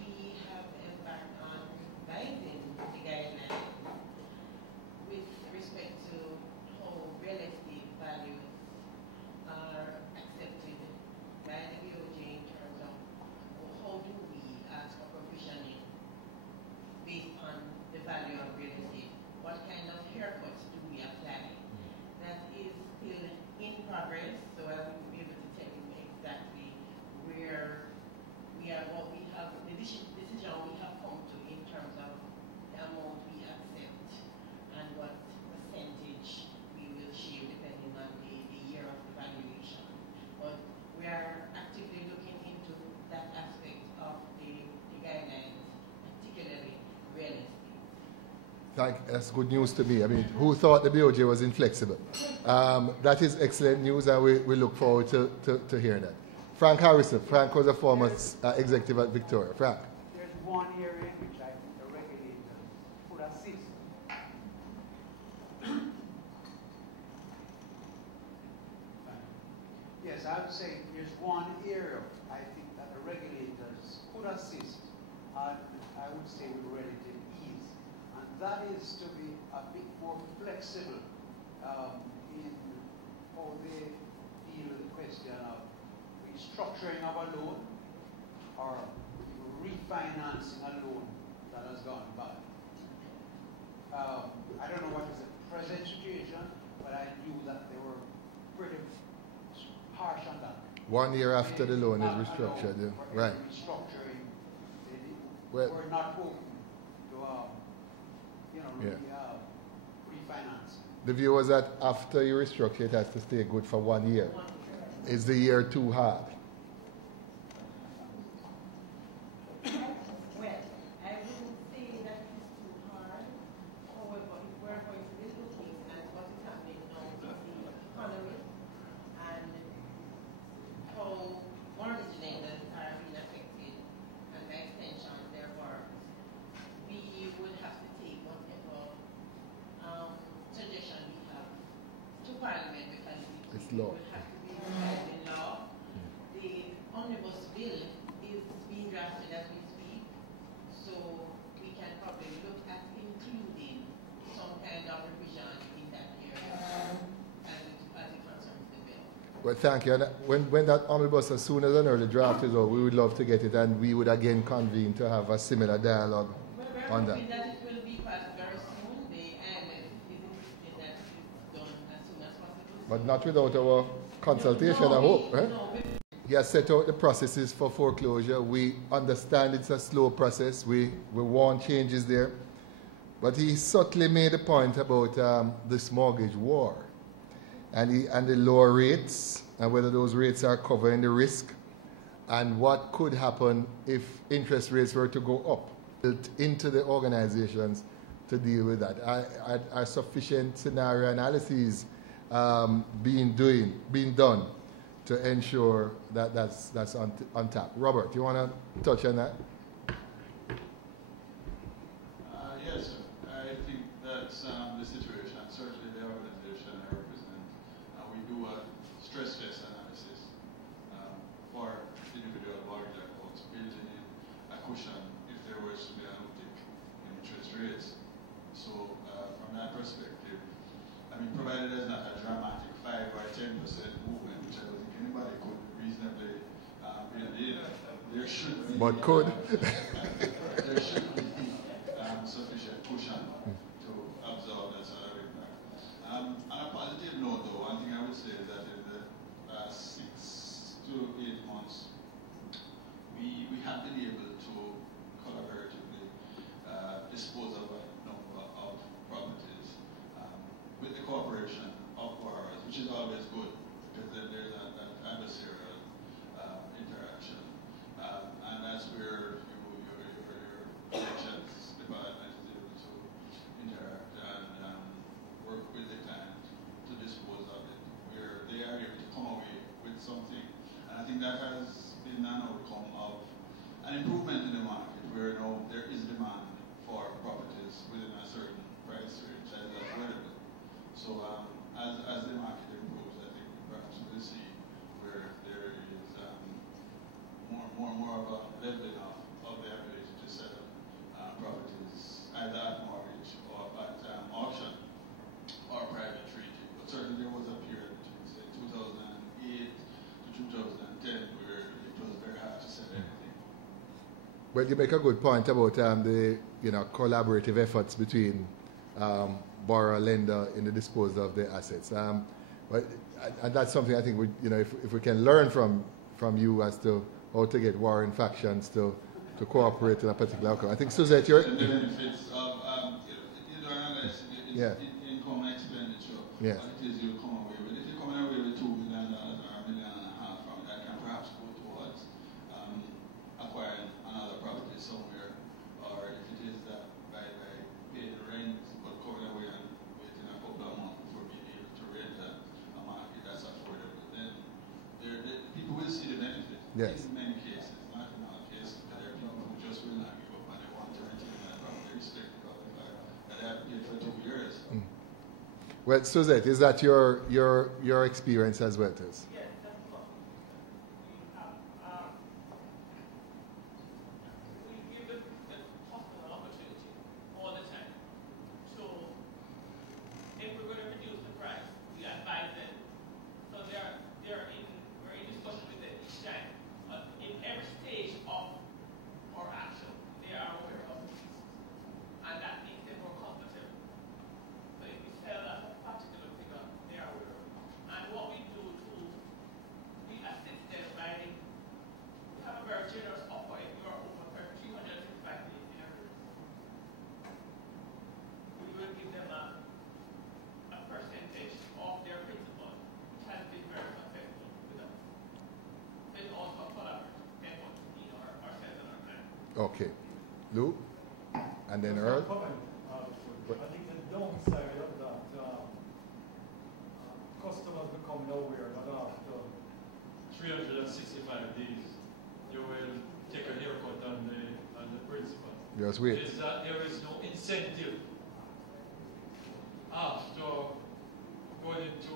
we have embarked on revising the guidelines with respect to how real estate values are accepted by the BOJ in terms of how do we ask for provisioning based on the value of real estate. What kind of haircuts do we apply? That That's good news to me. I mean, who thought the BOJ was inflexible? That is excellent news, and we look forward to hearing that. Frank Harrison. Frank was a former executive at Victoria. Frank. There's one area in which I think the regulators could assist. Yes, I would say there's one area I think that the regulators could assist, and I would say with relative ease, and that is to be a bit more flexible in how they deal with the question of restructuring of a loan or refinancing a loan that has gone bad. I don't know what is the present situation, but I knew that they were pretty harsh on that. 1 year after the loan is restructured, yeah. Right. Restructuring, they were not open to, refinance. The view was that after you restructure, it has to stay good for 1 year. Is the year too hard? Well, thank you. And when that omnibus, as soon as an early draft is over, we would love to get it, and we would again convene to have a similar dialogue on that. That it will be passed very soon. The IMF is insisting that it's done as soon as possible. But not without our consultation, I hope. Right? He has set out the processes for foreclosure. We understand it's a slow process. We want changes there. But he subtly made a point about this mortgage war and the lower rates, and whether those rates are covering the risk, and what could happen if interest rates were to go up, built into the organizations to deal with that. Are sufficient scenario analyses being done to ensure that that's on tap? Robert, you want to touch on that? Yes, sir. I think that's the situation, and certainly the organization I represent. We do a stress test analysis for individual mortgage accounts, building in a cushion if there was to be an uptick in interest rates. So from that perspective, I mean, provided there's not a dramatic 5 or 10% movement, which I don't think anybody could reasonably build in, there should be. But could. There should be sufficient cushion to absorb that sort of impact. On a positive note, though, one thing I would say is that in the 6 to 8 months, we have been able to collaboratively dispose of a number of properties with the cooperation of borrowers, which is always good because then there's an adversarial interaction, and that's where your collections department is able to interact and work with the client to dispose of it, where they are able to come away with something. And I think that has been an outcome of an improvement in the market, where now there is demand for properties within a certain price range that is affordable. So as the market improves, I think perhaps we'll see where there is more of a leveling of the ability to sell properties either at mortgage or at auction or private treaty. But certainly there was a period between, say, 2008 to 2010 where it was very hard to sell anything. Well, you make a good point about the collaborative efforts between borrower lender in the disposal of the assets. And that's something I think if we can learn from you as to how to get warring factions to cooperate in a particular outcome. I think Suzette, you're... And the benefits of, analyze income and expenditure, yeah. what it is you come away with. If you're coming away with $2 million or $1.5 million from it, that can perhaps go towards acquiring another property somewhere, or if it is that by paying rent Yes. In many cases, not in all cases, but there are people who just will not give up and they want to retain that property irrespective of the fact that they have paid for 2 years. Well, Suzette, is that your experience as well, Tess? Yes, that's what we give the customer an opportunity all the time. So if we're going to reduce the price, we advise them. So we're in discussion with them each time. In every stage of our action, they are aware of it. And that makes them more comfortable. So if we sell at a particular figure, they are aware of it. And what we do too, we assist them by, we have a very generous offer if you are over 365 days in arrears. We will give them a percentage of their principal, which has been very successful with us. Then also a collaborative effort in our sales and our clients. Okay. Lou? And then Earl? I think the downside of that, customers becoming aware that after 365 days, you will take a haircut on the principal. Just wait. Is that there is no incentive after going into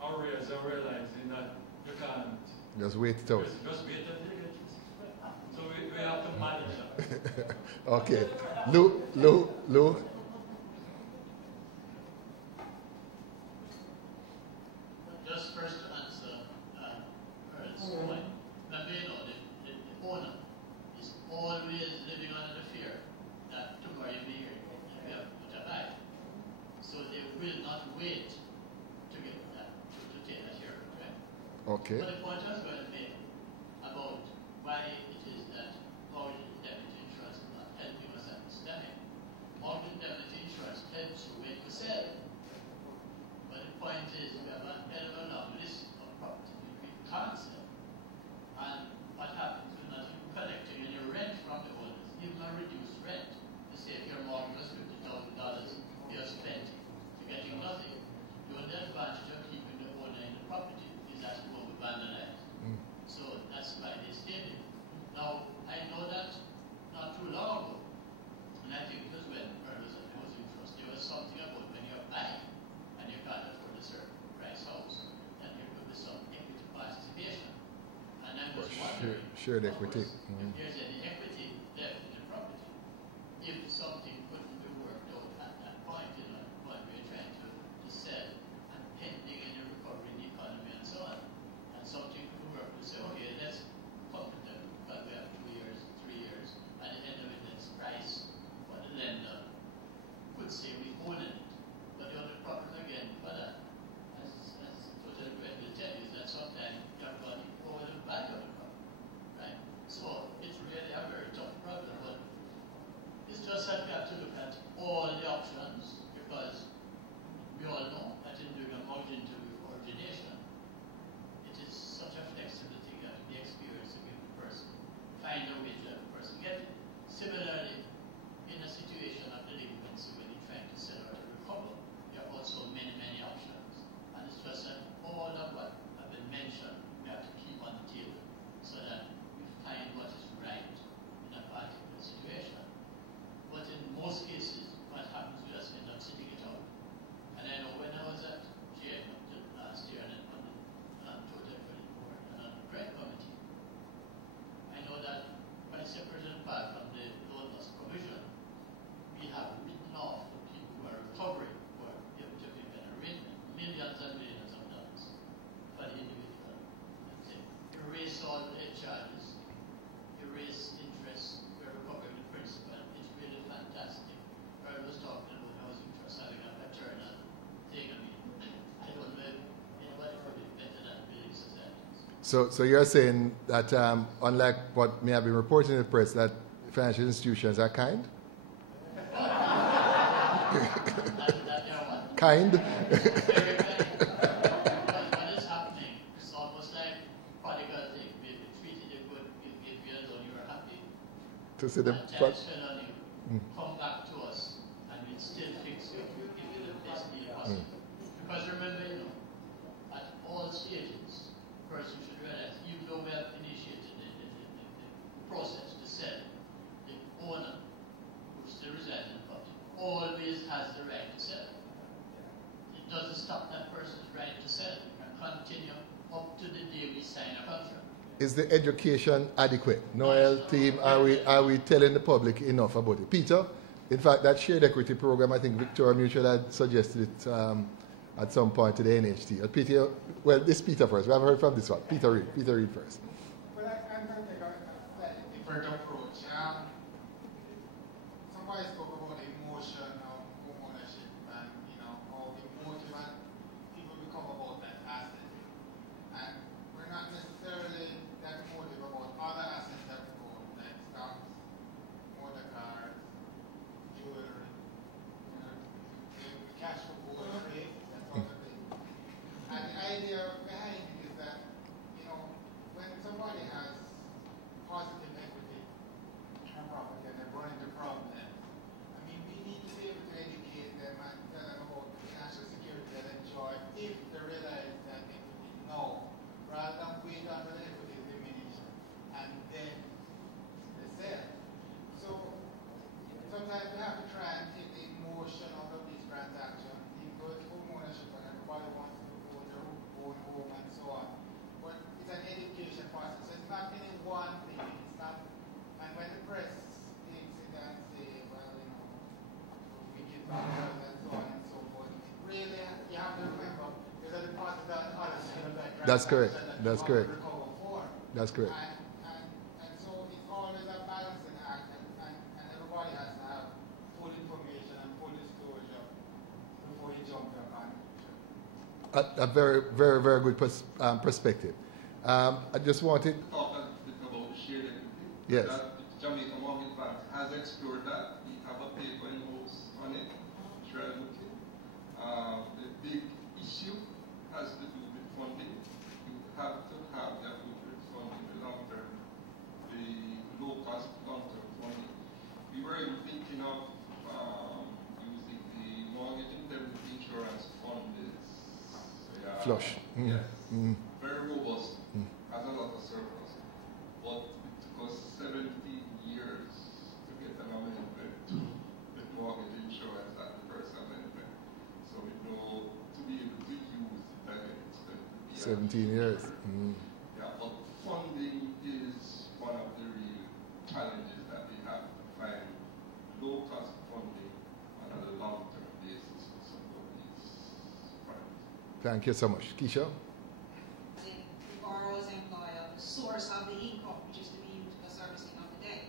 arrears and realizing that you can't. Just wait it out. Just wait until you get it. So we have to manage that. Okay. Lou? Just first to answer Earl's point, that they know the owner is always living under the fear that tomorrow you'll be here and we have to put a buy. So they will not wait to get that, to take that here, right? Okay. But the point I was going to make about why it is that mortgage indemnity insurance is not helping us at this time. Mortgage indemnity insurance helps you when you sell. But the point is, we have an element of list of property we can't sell. And what happens is that you're collecting any rent from the owners, even a reduced rent. You say if your mortgage was $50,000, you're spending. You're getting nothing. The only advantage of keeping the owner in the property is that you won't be vandalized. So that's why they stayed it. Now, I know that not too long ago, and I think it was when Earl was at the housing trust, there was something about when you're buying and you can't afford a certain price house, then there could be some equity participation. And I'm just wondering, Shared equity. if there's any equity left in the property, if something couldn't be worked out at that point, when we're trying to sell and pending any recovery in the economy and so on, and something could work to say, okay, let's come to them, but we have 2 years, 3 years, and at the end of it, let's price what the lender could say we own it. But the other problem again for that, as Total Greg will tell you, is that sometimes you have got over the value of the property, right? So it's really a very tough problem, but it's just that we have to look at all the options, because we all know that in doing a mortgage interview for origination, it is such a flexible thing that the experience to give the person, find a way to let the person get it. Similarly, in a situation of delinquency when you're trying to sell or to recover, there are also many, many options. And it's just that all of what have been mentioned, we have to keep on the table so that we find what is right in a particular situation. But in most cases, what happens, we just end up sitting it out. And I know when I was at GM last year and on the Total Credit Board and on the credit committee, I know that by separate and apart from the loan loss provision, we have written off the people who are recovering, who are able to be better arrangement, millions and millions of dollars for the individual. That's it. Erase all the charges, erase interest, we're recovering the principal. It's really fantastic. Earl was talking about housing trust having a paternal thing. I mean, I don't know if anybody could be better than building societies. So you're saying that unlike what may have been reported in the press, that financial institutions are kind? Kind? Very kind. What is happening? It's almost like prodigal thing. We treated you good, we give you a loan, you were happy. To see the And tax fell on you. Come back to us, and we'll still fix you. We'll give you the best deal possible. Because remember, at all stages, person should realize, even doesn't stop that person's right to sell. You can continue up to the day we sign a contract. Is the education adequate? Noel, team, are we telling the public enough about it? Peter, in fact, that shared equity program, I think Victoria Mutual had suggested it at some point to the NHT. Peter, well, this Peter first. We haven't heard from this one. Peter Reid first. Well, I'm going to take a slightly different approach. Somebody spoke about the emotion of home ownership and, how emotive people become about that asset. And we're not necessarily that emotive about other assets that we own, like stocks, motor cars, jewelry, the cash for gold trade, that sort of thing. And the idea behind it is that, when somebody has positive equity in property and they're running into problems, we need to be able to educate them and tell them about the financial security they'll enjoy if they realize that equity now, rather than wait until the equity is diminished and then they sell. So sometimes we have to try and take the emotion out of these transactions, even though it's home ownership and everybody wants to own their own home and so on. But it's an education process. So it's not any one thing. It's not, and when the press takes it and say, well, wicked bankers and so on and so forth, really, you have to remember, there's a deposit on the other side of that transaction. That's correct. That's correct. That's correct. And so it's always a balancing act, and everybody has to have full information and full disclosure before you jump to a conclusion. A very, very, very good perspective. I just wanted to talk a bit about the shared equity. Yes. Jamaica Mortgage Bank has explored that. We have a paper in house on it. Try looking. The big issue has to do with funding. You have to have the appropriate funding, the long term, the low cost long term funding. We were even thinking of using the mortgage indemnity insurance fund. Flush. Yes. Mm. Very robust. Has a lot of surplus. But it took us 17 years to get an amendment to the mortgage insurance at the first amendment. So we know to be able to use it again, it's going to be 17 years. Mm. Yeah, but funding is one of the real challenges that we have to find low cost funding on a long term basis for some of these projects. Thank you so much. Keisha? The borrower's employer, the source of the income, which is to be used for servicing of the debt.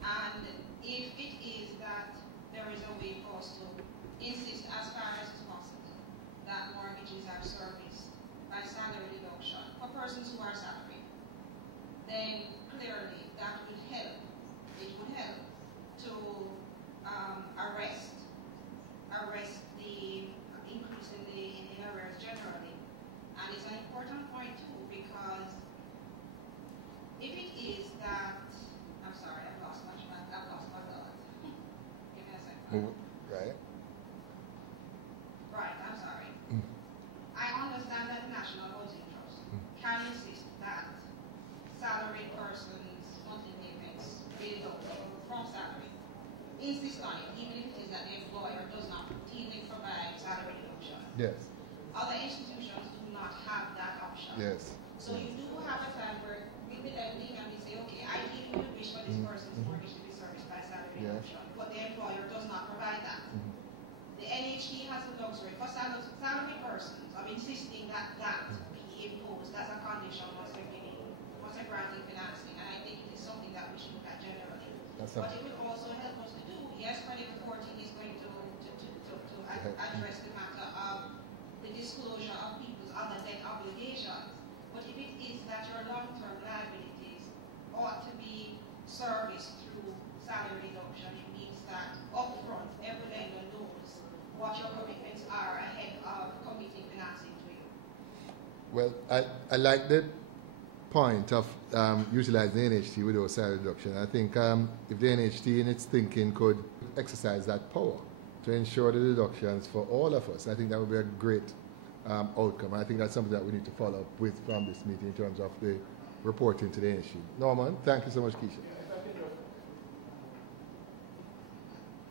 And if it is that there is a way for us to insist as far as possible that mortgages are serviced by salary deduction for persons who are salaried, then clearly that would help. It would help to arrest the increase in the arrears generally. And it's an important point too, because if it is that, I'm sorry, I've lost my thought. Give me a second. Right. Right, I'm sorry. I understand that the National Housing Trust can insist that salaried persons' monthly payments be deducted from salary. Insist on it, even if it is that the employer does not routinely provide salary deduction. Yes. Other institutions do not have that option. Yes. So you do have a time where we be lending and we say, okay, ideally we would wish for this person's mortgage to be serviced by salary deduction, but the employer does not provide that. The NHT has the luxury for salary persons of insisting that that be imposed as a condition once they're granting financing, and I think it is something that we should look at generally. But it would also help us to do, yes, credit reporting is going to address the matter of the disclosure of people's other debt obligations. But if it is that your long-term liabilities ought to be serviced through salary deduction, it means that upfront every lender knows what your commitments are ahead of committing financing to you. Well, I like the point of utilizing the NHT with those salary deduction. I think if the NHT in its thinking could exercise that power to ensure the deductions for all of us, I think that would be a great outcome. I think that's something that we need to follow up with from this meeting in terms of the reporting to the NHT. Norman, thank you so much, Keisha.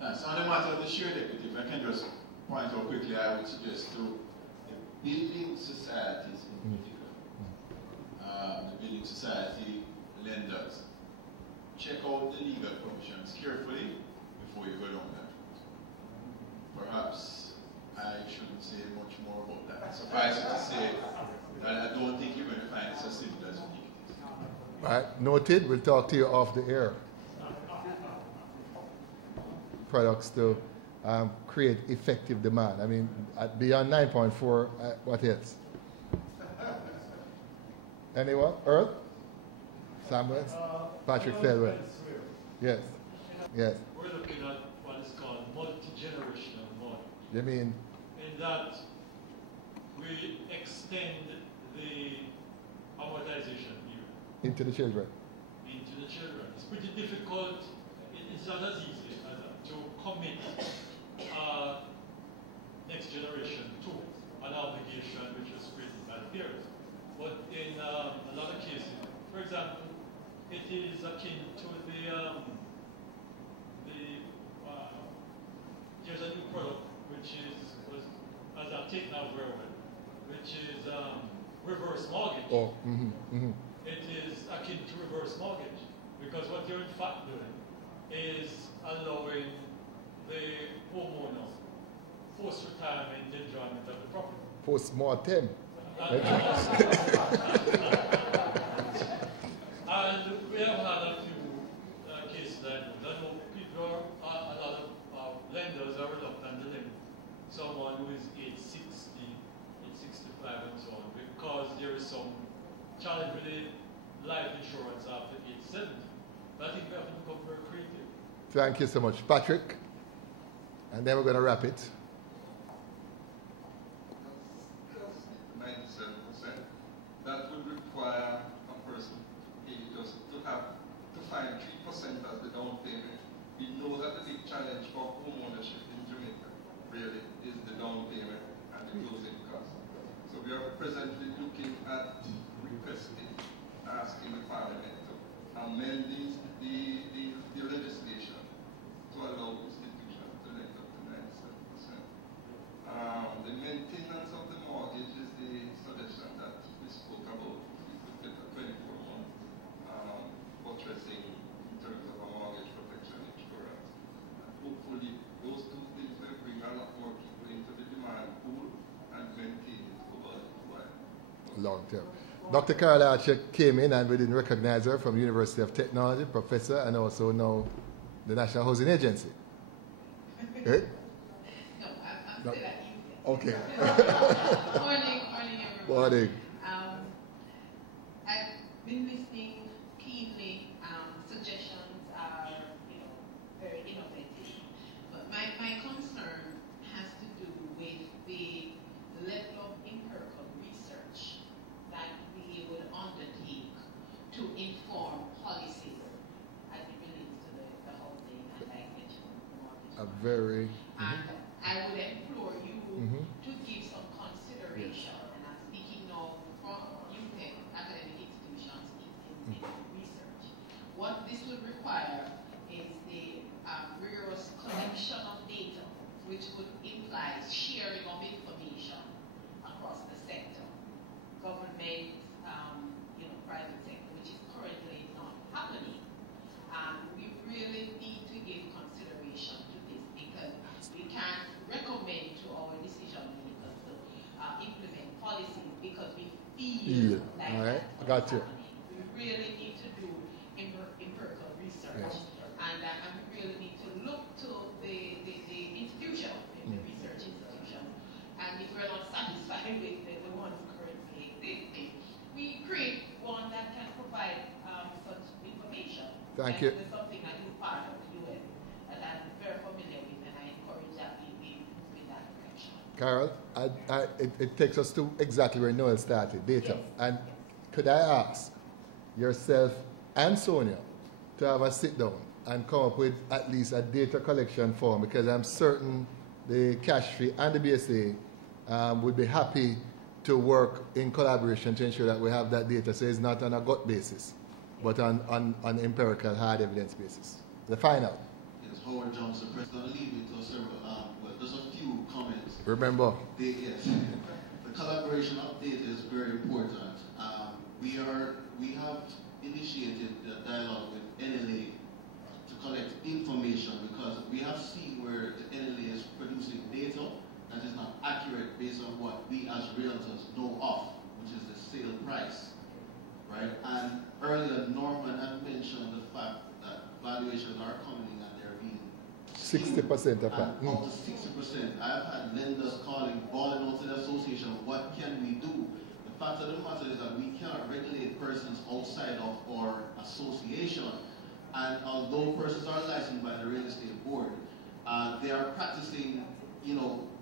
So on the matter of the shared equity, if I can just point out quickly, I would suggest to building societies in particular, the building society lenders, check out the legal provisions carefully before you go down that route. Perhaps I shouldn't say much more about that. Suffice it to say that I don't think you're going to find it so simple as you think it is. All right, noted. We'll talk to you off the air. Products to create effective demand. I mean, beyond 9.4, what else? Anyone? Earl? Samuel? Patrick Thelwell? Yes. Yes. We're looking at what is called multi-generational model. You mean? In that we extend the amortization period. Into the children? Into the children. It's pretty difficult. It's not as easy as to commit next generation to an obligation which was created by the parents. But in a lot of cases, for example, it is akin to there's a new product which has taken out very well, which is reverse mortgage. Oh, It is akin to reverse mortgage because what you're in fact doing is allowing the homeowner forced retirement enjoyment of the property. Post-mortem. And we have had a few cases like that. I know people a lot of lenders are reluctant to lend someone who is age 60, age 65 and so on because there is some challenge with the life insurance after age 70. But I think we have to become very creative. Thank you so much. Patrick? And then we're going to wrap it. 97%. That would require a person to find 3% as the down payment. We know that the big challenge for home ownership in Jamaica really is the down payment and the closing costs. So we are presently looking at requesting, asking the Parliament to amend the legislation to allow institutions to lend up to 97%. The maintenance of the mortgage is the suggestion that we spoke about. We could get a 24-month buttressing in terms of a mortgage protection insurance. Hopefully, those two things will bring a lot more people into the demand pool and maintain it over the while. Long term. Dr. Carol Archer came in and we didn't recognize her from University of Technology, professor, and also now the National Housing Agency. Eh? No, I'm still at you. Okay. Morning, everyone. Morning. I've been listening keenly. Suggestions are, very innovative. But my concern has to do with the level of empirical research that we would undertake to inform policies as it relates to the housing and I mentioned mortgage. A very. And I would implore you to give some consideration, and I'm speaking now from UTech academic institutions in research. What this would require is the rigorous collection of data, which would imply sharing of information across the sector, government, private sector, which is currently not happening. We really need to give consideration to this because we can't recommend to our decision makers to implement policies because we feel like all right, that's got you. happening. We really need to do empirical research, and we really need to look to the institution, the research institution, and if we're not satisfied with the ones currently existing, we create one that can provide such information. Thank you. It's something that is part of the UN that I'm very familiar with, and I encourage that we move in that direction. Carol, it takes us to exactly where Noel started, data. Yes. And could I ask yourself and Sonia to have a sit down and come up with at least a data collection form, because I'm certain the CASHFI and the BSA would be happy to work in collaboration to ensure that we have that data, so it's not on a gut basis, but on empirical, hard evidence basis. The final. Yes, Howard Johnson, President, lead me to several, just a few comments. Remember. Yes. collaboration update is very important. We have initiated the dialogue with NLA to collect information because we have seen where the NLA is producing data that is not accurate based on what we as realtors know of, which is the sale price, right? And earlier Norman had mentioned the fact that valuations are coming in and they're being 60% apart. And up to 60%. I've had lenders calling out to the association, what can we do? The fact of the matter is that we cannot regulate persons outside of our association. And although persons are licensed by the real estate board, they are practicing,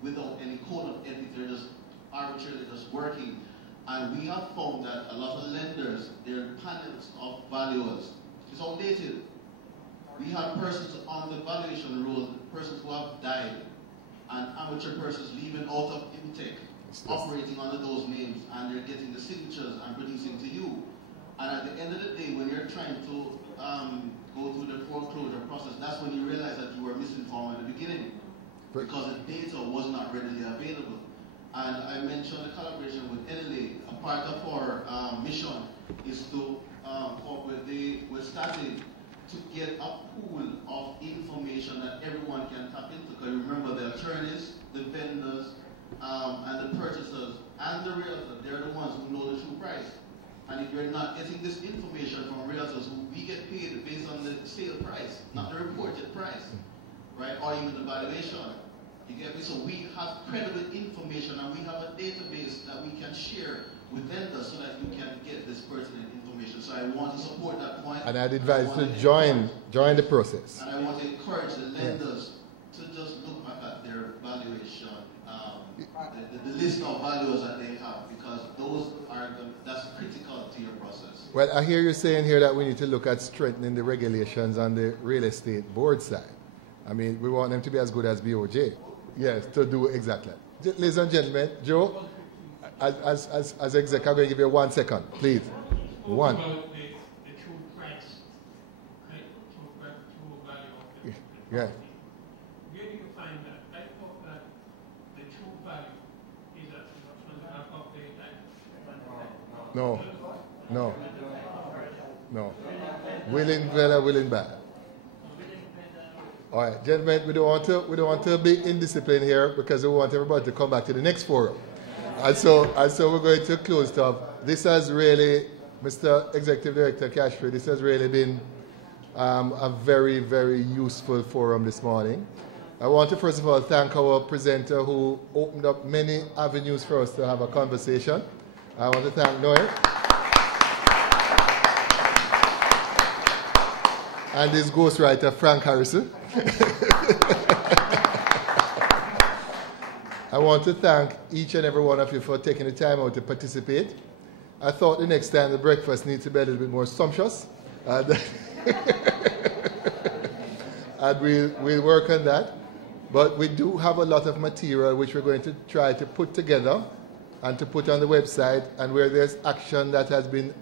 without any code of ethics. They're just arbitrarily just working. And we have found that a lot of lenders, their panels of valuers is outdated. We have persons on the valuation roll, persons who have died, and amateur persons leaving out of intake, operating under those names, and they're getting the signatures and producing to you. And at the end of the day, when you're trying to go through the foreclosure process, that's when you realize that you were misinformed at the beginning, because the data was not readily available. And I mentioned the collaboration with NLA. A part of our mission is to we're starting to get a pool of information that everyone can tap into. Because remember, the attorneys, the vendors, and the purchasers, and the realtors, they're the ones who know the true price. And if you're not getting this information from realtors, who we get paid based on the sale price, not the reported price, right, or even the valuation. You get me? So we have credible information, and we have a database that we can share with vendors so that you can get this pertinent information. So I want to support that point. And I'd advise to join the process. And I want to encourage the lenders to just look back at their valuation, the list of values that they have, because that's critical to your process. Well, I hear you saying here that we need to look at strengthening the regulations on the real estate board side. I mean, we want them to be as good as BOJ. Yes, to do exactly. Ladies and gentlemen, Joe, as exec, I'm going to give you 1 second, please. One. About the true price, true value of the Yeah. Where do you find that? I thought that the true value is on the back of the No. Willing seller, willing buyer. All right, gentlemen, we don't want to be indisciplined here because we want everybody to come back to the next forum. And so we're going to close stuff. This has really, Mr. Executive Director CASHFI, this has really been a very, very useful forum this morning. I want to first of all thank our presenter who opened up many avenues for us to have a conversation. I want to thank Noel and his ghostwriter Frank Harrison. I want to thank each and every one of you for taking the time out to participate. I thought the next time the breakfast needs to be a little bit more sumptuous. And we'll work on that. But we do have a lot of material which we're going to try to put together and to put on the website, and where there's action that has been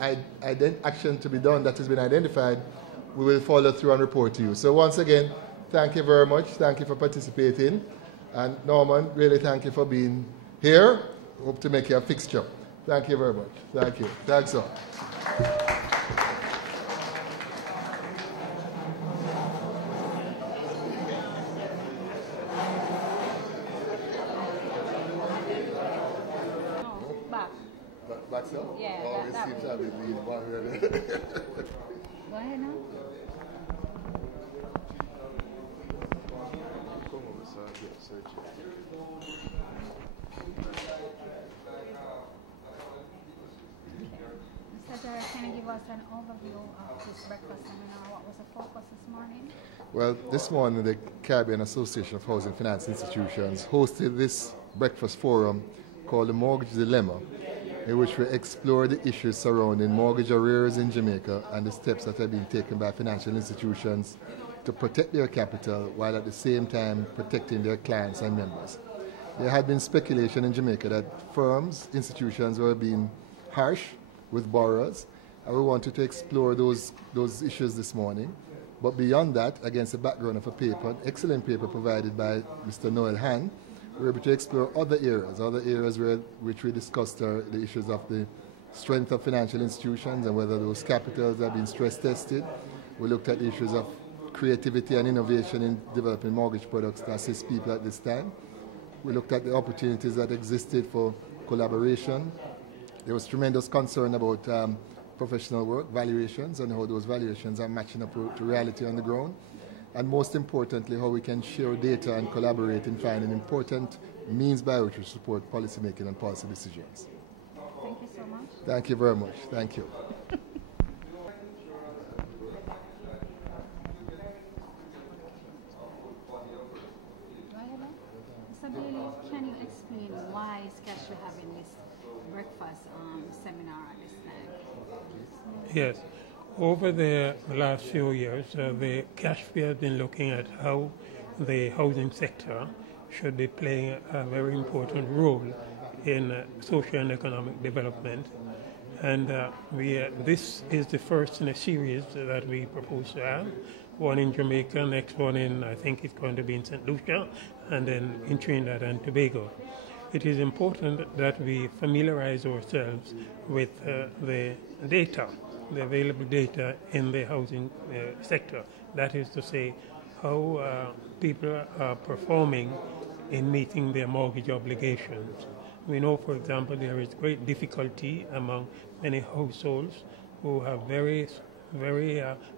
action to be done that has been identified, we will follow through and report to you. So once again, thank you very much. Thank you for participating. And Norman, really thank you for being here. Hope to make you a fixture. Thank you very much. Thank you. Thanks, sir. Back, sir? Yeah, always that seems to have it lead one way. Go ahead now. So, Jared, can you give us an overview of this breakfast seminar? What was the focus this morning? Well, this morning the Caribbean Association of Housing Finance Institutions hosted this breakfast forum called the Mortgage Dilemma, in which we explore the issues surrounding mortgage arrears in Jamaica and the steps that have been taken by financial institutions to protect their capital while at the same time protecting their clients and members. There had been speculation in Jamaica that firms, institutions were being harsh with borrowers, and we wanted to explore those issues this morning. But beyond that, against the background of a paper, an excellent paper provided by Mr. Noel Han, we're able to explore other areas which we discussed are the issues of the strength of financial institutions and whether those capitals have been stress tested. We looked at the issues of creativity and innovation in developing mortgage products to assist people at this time. We looked at the opportunities that existed for collaboration. There was tremendous concern about professional work, valuations, and how those valuations are matching up to reality on the ground. And most importantly, how we can share data and collaborate in finding important means by which we support policymaking and policy decisions. Thank you so much. Thank you very much. Thank you. Mr. Bailey, can you explain why is CASHFI having this breakfast seminar at this time? Yes. Over the last few years, the CASHFI has been looking at how the housing sector should be playing a very important role in social and economic development. And this is the first in a series that we propose to have. One in Jamaica, next one in, I think it's going to be in St. Lucia, and then in Trinidad and Tobago. It is important that we familiarize ourselves with the data, the available data in the housing sector. That is to say, how people are performing in meeting their mortgage obligations. We know, for example, there is great difficulty among many households who have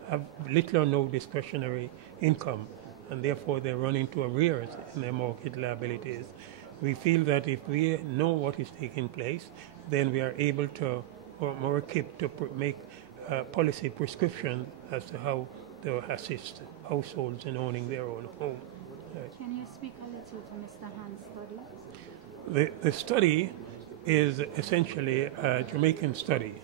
have little or no discretionary income, and therefore they run into arrears in their mortgage liabilities. We feel that if we know what is taking place, then we are able to, or more equipped to make policy prescriptions as to how to assist households in owning their own home. Can you speak a little to Mr. Hans' study? The study is essentially a Jamaican study,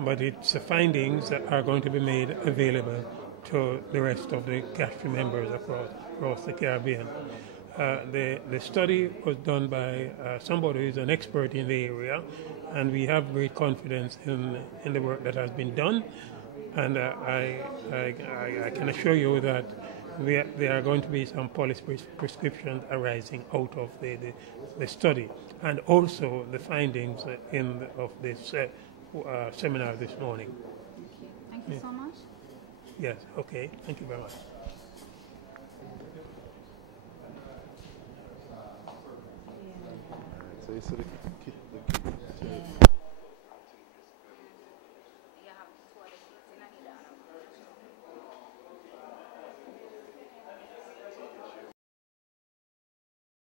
but its findings are going to be made available to the rest of the CASHFI members across the Caribbean. The study was done by somebody who is an expert in the area, and we have great confidence in the work that has been done. And I can assure you that there are going to be some policy prescriptions arising out of the study, and also the findings of this seminar this morning. Thank you so much. Yes, okay. Thank you very much. So you said